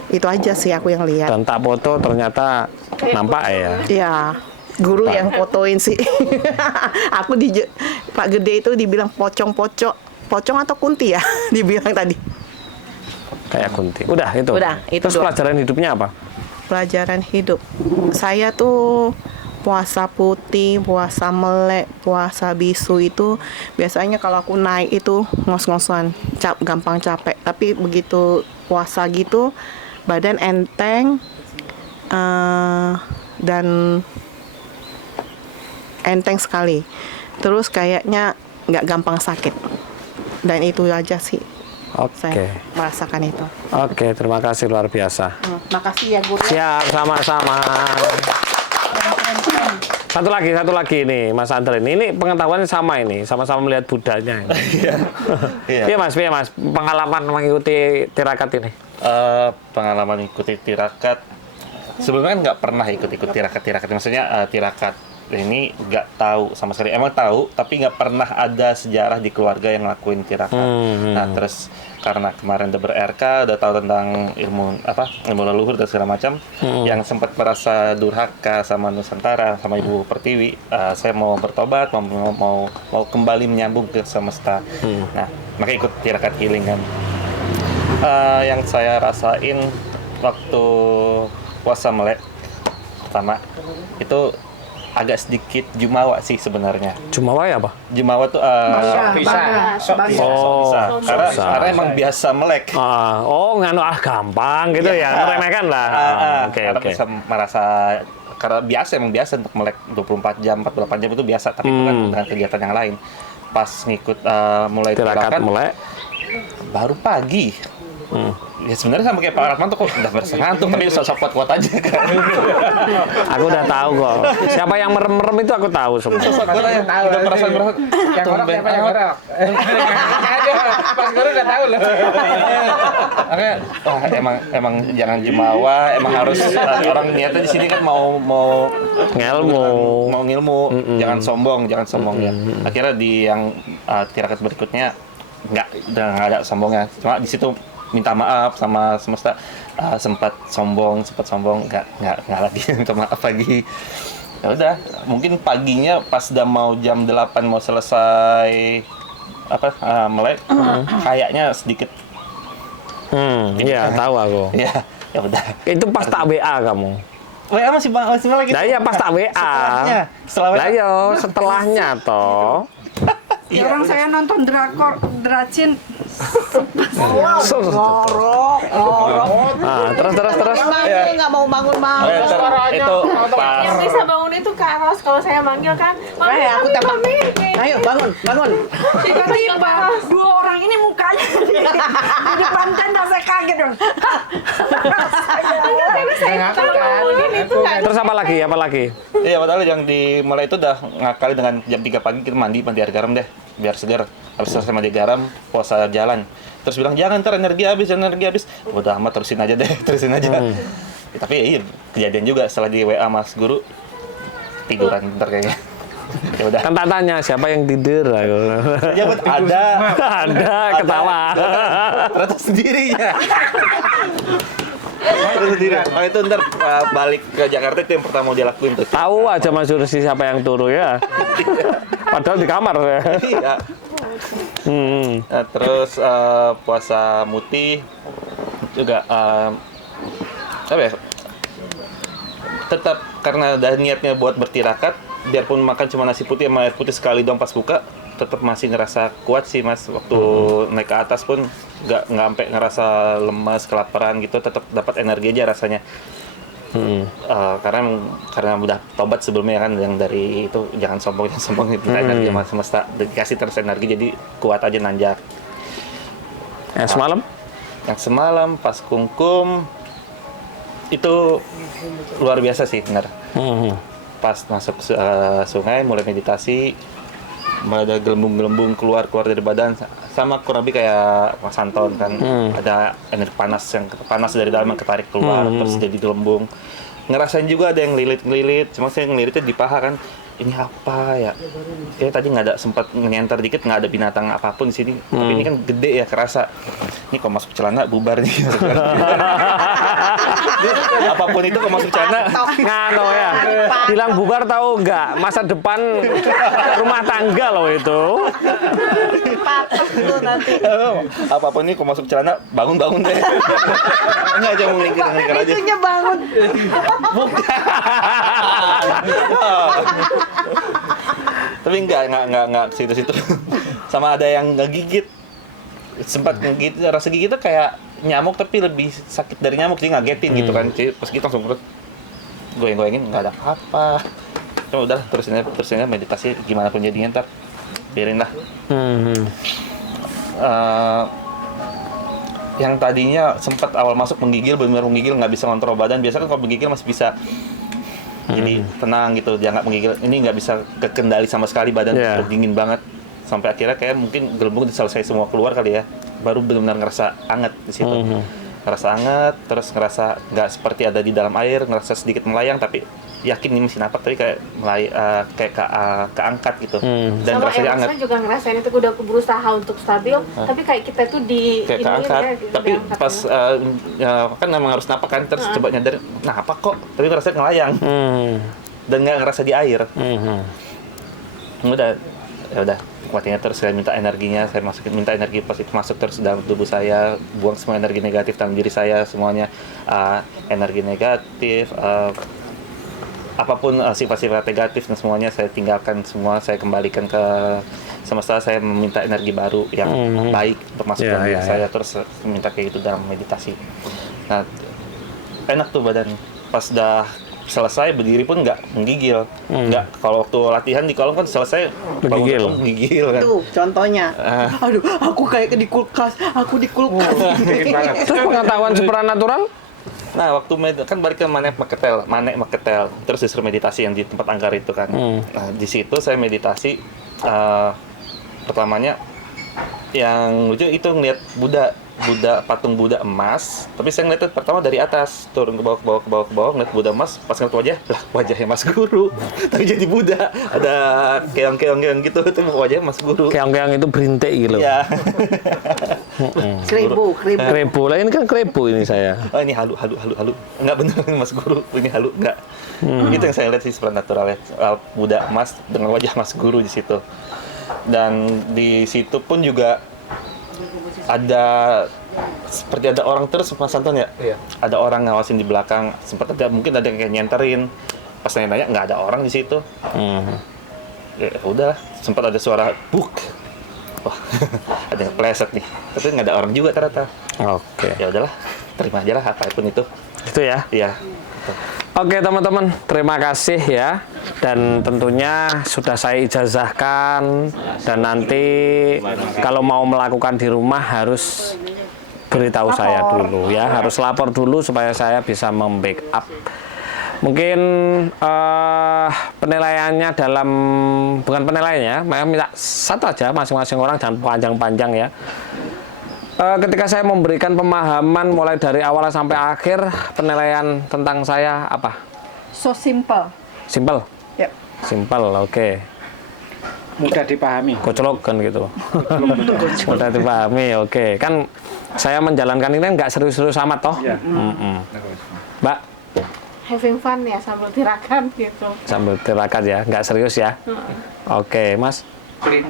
Itu aja sih aku yang lihat. Dan tak foto ternyata nampak ya. Iya, guru yang fotoin sih. Aku Pak Gede itu dibilang pocong atau kunti ya, dibilang tadi. Kayak kunti. Udah itu. Terus doang. pelajaran hidupnya apa? Pelajaran hidup. Saya tuh puasa putih, puasa melek, puasa bisu itu biasanya kalau aku naik itu ngos-ngosan, gampang capek. Tapi begitu puasa gitu, badan enteng dan enteng sekali. Terus kayaknya nggak gampang sakit. Dan itu aja sih. Saya merasakan itu. Oke, terima kasih luar biasa. Makasih ya guru. Siap, sama-sama. Satu lagi nih Mas Andre. Ini pengetahuannya sama ini, sama-sama melihat Budanya. Iya Mas, pengalaman mengikuti tirakat ini. Pengalaman ikuti tirakat, sebelumnya nggak pernah ikut tirakat. Maksudnya tirakat ini nggak tahu sama sekali. Emang tahu, tapi nggak pernah ada sejarah di keluarga yang ngelakuin tirakat. Nah terus karena kemarin udah ber-RK, udah tahu tentang ilmu leluhur dan segala macam, yang sempat merasa durhaka sama Nusantara, sama Ibu Pertiwi, saya mau bertobat, mau kembali menyambung ke semesta. Nah, makanya ikut tirakat healing kan. Yang saya rasain waktu puasa melek pertama itu agak sedikit jumawa sih sebenarnya. Jumawa ya apa? Jumawa tuh bisa. Karena emang biasa melek. Gampang gitu ya, meremehkan lah. Karena bisa merasa karena emang biasa untuk melek 24 jam, 48 jam itu biasa, tapi itu kan dengan kegiatan yang lain. Pas ngikut mulai tirakat melek baru pagi. Ya sebenarnya sama kayak Pak Rahman tuh kok udah berasa ngantuk, tapi sosok kuat-kuat aja kan. Aku udah tahu kok. Siapa yang merem-merem itu aku tahu semua. Sosok kuat aja tahu. Udah merasa yang ngorok siapa yang ngorok? Pas guru udah tahu loh. Makanya emang jangan jumawa, emang harus orang niatnya di sini kan mau ngilmu, jangan sombong ya. Akhirnya di yang tirakat berikutnya nggak ada sombongnya, cuma di situ minta maaf sama semesta. Sempat sombong nggak lagi minta maaf lagi. Ya udah, mungkin paginya pas udah mau jam 8 mau selesai melek, kayaknya sedikit. Iya, tahu aku. Ya udah. Itu pas tak WA kamu. WA masih melek. Nah iya pas tak WA. Setelahnya toh. Orang saya nonton drakor Dracin. Ngorok. Terus. Nggak mau bangun. Itu pas. Yang bisa bangun itu Kak Ros, kalau saya manggil kan. Aku tembak. Ayo bangun. Tiba-tiba 2 orang ini mukanya di depan tenda, saya kaget dong. Terus apa lagi? Iya, padahal yang dimulai itu udah ngakali dengan jam 3 pagi kita mandi air garam deh, biar segar. Habis selesai mandi garam, puasa jalan. Terus bilang jangan ntar energi habis. Udah amat terusin aja. Tapi iya, kejadian juga setelah di WA Mas Guru tiduran ntar kayaknya. Ya udah. Kan tak tanya siapa yang tidur. Ya ada ketawa. Ternyata sendirinya. Terus sendiri. Oh itu ntar balik ke Jakarta itu yang pertama dia lakuin tuh. Tahu aja Mas Yursi siapa yang turu ya. Padahal di kamar ya. Iya. Nah, terus puasa Muti juga apa ya? Tetap karena ada niatnya buat bertirakat, biarpun makan cuma nasi putih sama air putih sekali doang pas buka, tetap masih ngerasa kuat sih Mas. Waktu naik ke atas pun nggak sampai ngerasa lemas, kelaparan gitu, tetap dapat energi aja rasanya. Karena udah tobat sebelumnya kan, yang dari itu jangan sombong itu energi sama semesta, dikasih terus energi jadi kuat aja nanjak. Yang semalam pas kungkum itu luar biasa sih benar. Pas masuk sungai mulai meditasi, mulai ada gelembung-gelembung keluar dari badan, sama kurang lebih kayak Mas Anton kan. Ada energi panas dari dalam yang ketarik keluar terus jadi gelembung. Ngerasain juga ada yang ngelilit, cuma saya ngelilitnya di paha kan. Ini apa ya? Kayak tadi nggak ada, sempat nyenter dikit, nggak ada binatang apapun di sini. Tapi ini kan gede ya, kerasa. Ini kalau masuk celana bubar nih. Apapun itu kalau masuk celana Ngano ya. Bilang bubar tahu nggak? Masa depan rumah tangga loh itu. Apapun ini kalau masuk celana bangun deh. Enggak aja mau ngelingkir aja. Itunya bangun. Tapi enggak ke situ-situ. Sama ada yang ngegigit. Sempat ngegigit, rasa gigitnya kayak nyamuk tapi lebih sakit dari nyamuk, jadi ngagetin gitu kan. Jadi pas gitu langsung goyang-goyangin, enggak ada apa. Cuma udah terusin aja meditasi gimana pun jadinya, ntar biarin lah. Yang tadinya sempat awal masuk menggigil, benar-benar menggigil, nggak bisa ngontrol badan. Biasa kan kalau menggigil masih bisa jadi tenang gitu, dia nggak menggigil. Ini nggak bisa kekendali sama sekali, badan dingin banget. Sampai akhirnya kayak mungkin gelembung selesai semua keluar kali ya, baru benar-benar ngerasa anget di situ. Ngerasa anget, terus ngerasa nggak seperti ada di dalam air, ngerasa sedikit melayang, tapi yakin ini mesin apa, tapi kayak keangkat gitu. Dan sama rasanya anget. Saya juga ngerasain itu, udah berusaha untuk stabil, tapi kayak kita tuh kayak keangkat. ya, gitu, Tapi diangkat pas kan memang harus napak kan, terus coba nyadar, apa kok? Tapi ngerasa ngelayang. Dan nggak ngerasa di air. Udah kuatinya terus saya minta energinya, saya minta energi positif masuk terus dalam tubuh saya, buang semua energi negatif dalam diri saya semuanya. Energi negatif, apapun sifat-sifat negatif dan semuanya saya tinggalkan semua, saya kembalikan ke semesta. Saya meminta energi baru yang baik untuk masuk ke diri saya, terus minta kayak gitu dalam meditasi. Nah, enak tuh badan. Pas udah selesai berdiri pun nggak menggigil. Nggak, kalau waktu latihan di kolam kan selesai menggigil kan. Tuh contohnya. Aduh, aku kayak di kulkas. Terus pengetahuan supranatural? Nah, waktu kan balik ke Manek Maketel, terus disuruh meditasi yang di tempat angker itu kan. Nah, di situ saya meditasi, pertamanya yang lucu itu ngeliat patung Buddha emas, tapi saya ngeliatnya pertama dari atas, turun ke bawah, ngeliat Buddha emas, pas ngeliat wajahnya Mas Guru, tapi jadi Buddha, ada keong-keong gitu, itu wajahnya Mas Guru. Keong-keong itu berintik gitu. Iya. Keribu. Lah ini kan keribu ini saya. Oh ini halu. Enggak bener Mas Guru, ini halu enggak. Itu yang saya lihat sih supernatural ya. Buddha emas dengan wajah Mas Guru di situ. Dan di situ pun juga seperti ada orang terus Mas Anton ya? Iya. Ada orang ngawasin di belakang, mungkin ada yang kayak nyenterin. Pas nanya nggak ada orang di situ. Ya udah, sempat ada suara buk. Wah, ada yang pleset nih. Tapi nggak ada orang juga ternyata. Oke. Ya udahlah, terima aja lah apapun itu. Itu ya? Iya. Oke teman-teman, terima kasih ya. Dan tentunya sudah saya ijazahkan, dan nanti kalau mau melakukan di rumah harus beritahu saya dulu ya, harus lapor dulu supaya saya bisa membackup. Mungkin penilaiannya bukan penilaiannya, minta satu aja, masing-masing orang jangan panjang-panjang ya. Ketika saya memberikan pemahaman mulai dari awal sampai akhir, penilaian tentang saya apa? So simple. Simple? Yep. Simple, oke. mudah dipahami. Koclok kan gitu. Mudah dipahami, oke. Kan saya menjalankan ini nggak serius-serius amat toh. Iya. Mbak, Having fun ya sambil tirakat gitu. sambil tirakat ya, nggak serius ya. Oke, Mas. Clean,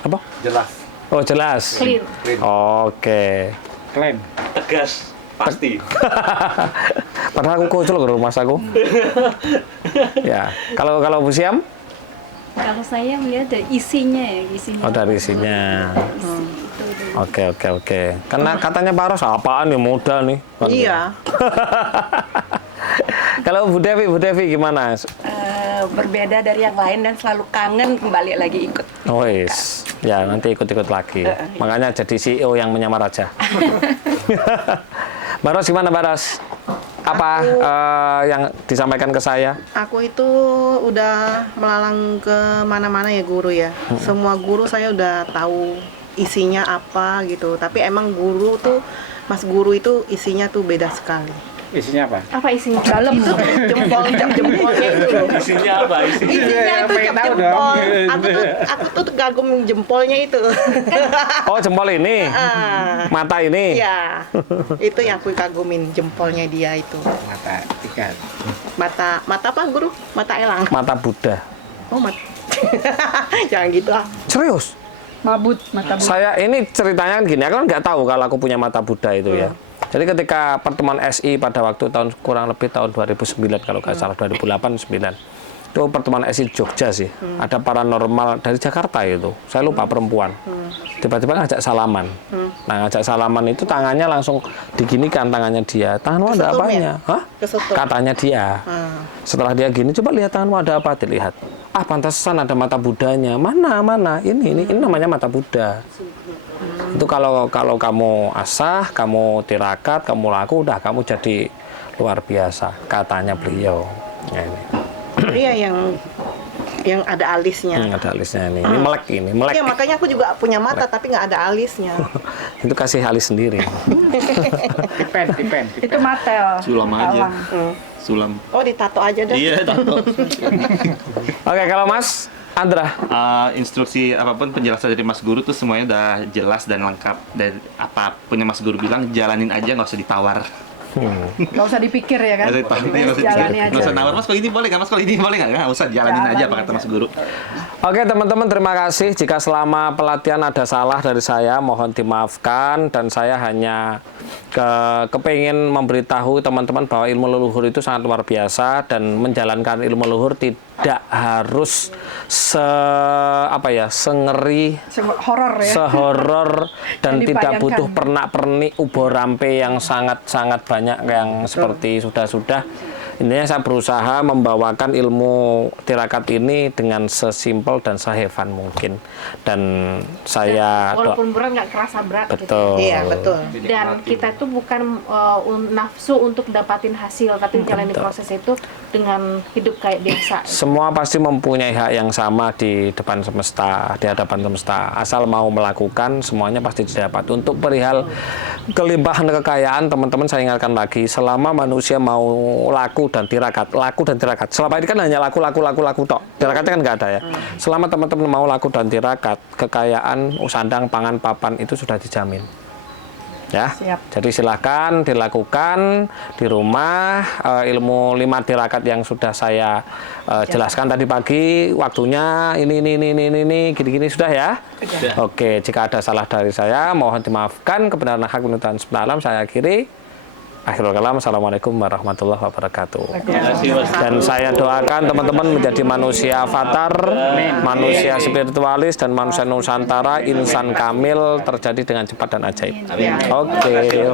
Apa? jelas. Oh, jelas. Clean. Oke. Klaim. Tegas, pasti. Padahal aku koclok loh Mas aku. Ya, kalau Bu Siam? Kalau saya melihat dari isinya ya, isinya. Oh, dari isinya. Oke. Karena katanya Pak Ros apaan ya muda nih. Kan? Iya. Kalau Bu Devi gimana? Berbeda dari yang lain dan selalu kangen kembali lagi ikut. Oh, yes. Ya, nanti ikut-ikut lagi. Makanya jadi CEO yang menyamar aja. Mbak Ros gimana Mbak Ros? Apa yang disampaikan ke saya? Aku itu udah melalang ke mana-mana ya guru ya. Semua guru saya udah tahu isinya apa gitu. Tapi emang guru tuh, Mas guru itu isinya tuh beda sekali. Isinya apa? Apa isinya? Dalam itu tuh jempolnya itu loh. Isinya apa? Isinya itu pengen tahu jempol. dong. Aku tuh kagum jempolnya itu. Oh, jempol ini. Mata ini. Iya. Itu yang aku kagumin jempolnya dia itu. Mata 3. Mata apa guru? Mata elang. Mata Buddha. Oh, mata. Jangan gitu ah. Serius? Mabut, mata Saya ini ceritanya kan gini, aku kan nggak tahu kalau aku punya mata Buddha itu ya. Jadi ketika pertemuan SI pada waktu kurang lebih tahun 2009 kalau nggak salah 2008-9 itu pertemuan SI Jogja sih. Ada paranormal dari Jakarta itu. Saya lupa perempuan. Tiba-tiba ngajak salaman. Nah, ngajak salaman itu tangannya langsung diginikan tangannya dia. Tanganmu ada Kesetum apanya? ya? Hah? Kesetum. Katanya dia. Setelah dia gini, coba lihat tanganmu ada apa? Dilihat. Ah, pantesan ada mata Budanya. Mana? Ini namanya mata Buddha. Itu kalau kamu asah, kamu tirakat, kamu laku, udah kamu jadi luar biasa, katanya beliau. Ya, ini. Iya yang ada alisnya. Ada alisnya ini. Ini melek. Iya, makanya aku juga punya mata tapi nggak ada alisnya. Itu kasih alis sendiri. Dipen. Itu matel. Sulam aja. Sulam. Oh, ditato aja dah. Iya, tato. Oke, kalau Mas Andra, Instruksi apapun penjelasan dari Mas Guru tuh semuanya udah jelas dan lengkap. Dan apapun yang Mas Guru bilang jalanin aja, nggak usah ditawar. Nggak usah dipikir ya kan? Nggak usah dipikir, Jalani aja. nggak usah nawar, Mas kalau ini boleh nggak, Mas kalau ini boleh nggak usah jalanin aja apa kata Mas Guru. oke teman-teman, terima kasih. Jika selama pelatihan ada salah dari saya, mohon dimaafkan. Dan saya hanya kepingin memberitahu teman-teman bahwa ilmu leluhur itu sangat luar biasa. Dan menjalankan ilmu leluhur tidak harus sengeri, Horor ya. sehoror dan Yang tidak dibayangkan. butuh pernak-pernik ubur rampe yang sangat-sangat banyak yang seperti sudah-sudah. Intinya saya berusaha membawakan ilmu tirakat ini dengan sesimpel dan sehefan mungkin. Dan saya Walaupun berat nggak kerasa berat gitu. betul. Iya, betul. Dan kita tuh bukan nafsu untuk dapatin hasil, tapi jalani proses itu dengan hidup kayak biasa. Semua pasti mempunyai hak yang sama di depan semesta, di hadapan semesta. Asal mau melakukan, semuanya pasti didapat. Untuk perihal kelimpahan kekayaan, teman-teman saya ingatkan lagi, selama manusia mau laku dan tirakat. Selama ini kan hanya laku tok. Tirakatnya kan nggak ada ya. Selama teman-teman mau laku dan tirakat, kekayaan, sandang, pangan, papan itu sudah dijamin. Ya, Siap. jadi silahkan dilakukan di rumah. Ilmu 5 tirakat yang sudah saya jelaskan tadi pagi, waktunya ini gini sudah ya. Oke, jika ada salah dari saya mohon dimaafkan. Kebenaran hak penutupan semalam saya akhiri. Akhirul kalam, assalamualaikum warahmatullahi wabarakatuh. Dan saya doakan teman-teman menjadi manusia avatar, manusia spiritualis, dan manusia nusantara, insan kamil terjadi dengan cepat dan ajaib. Oke.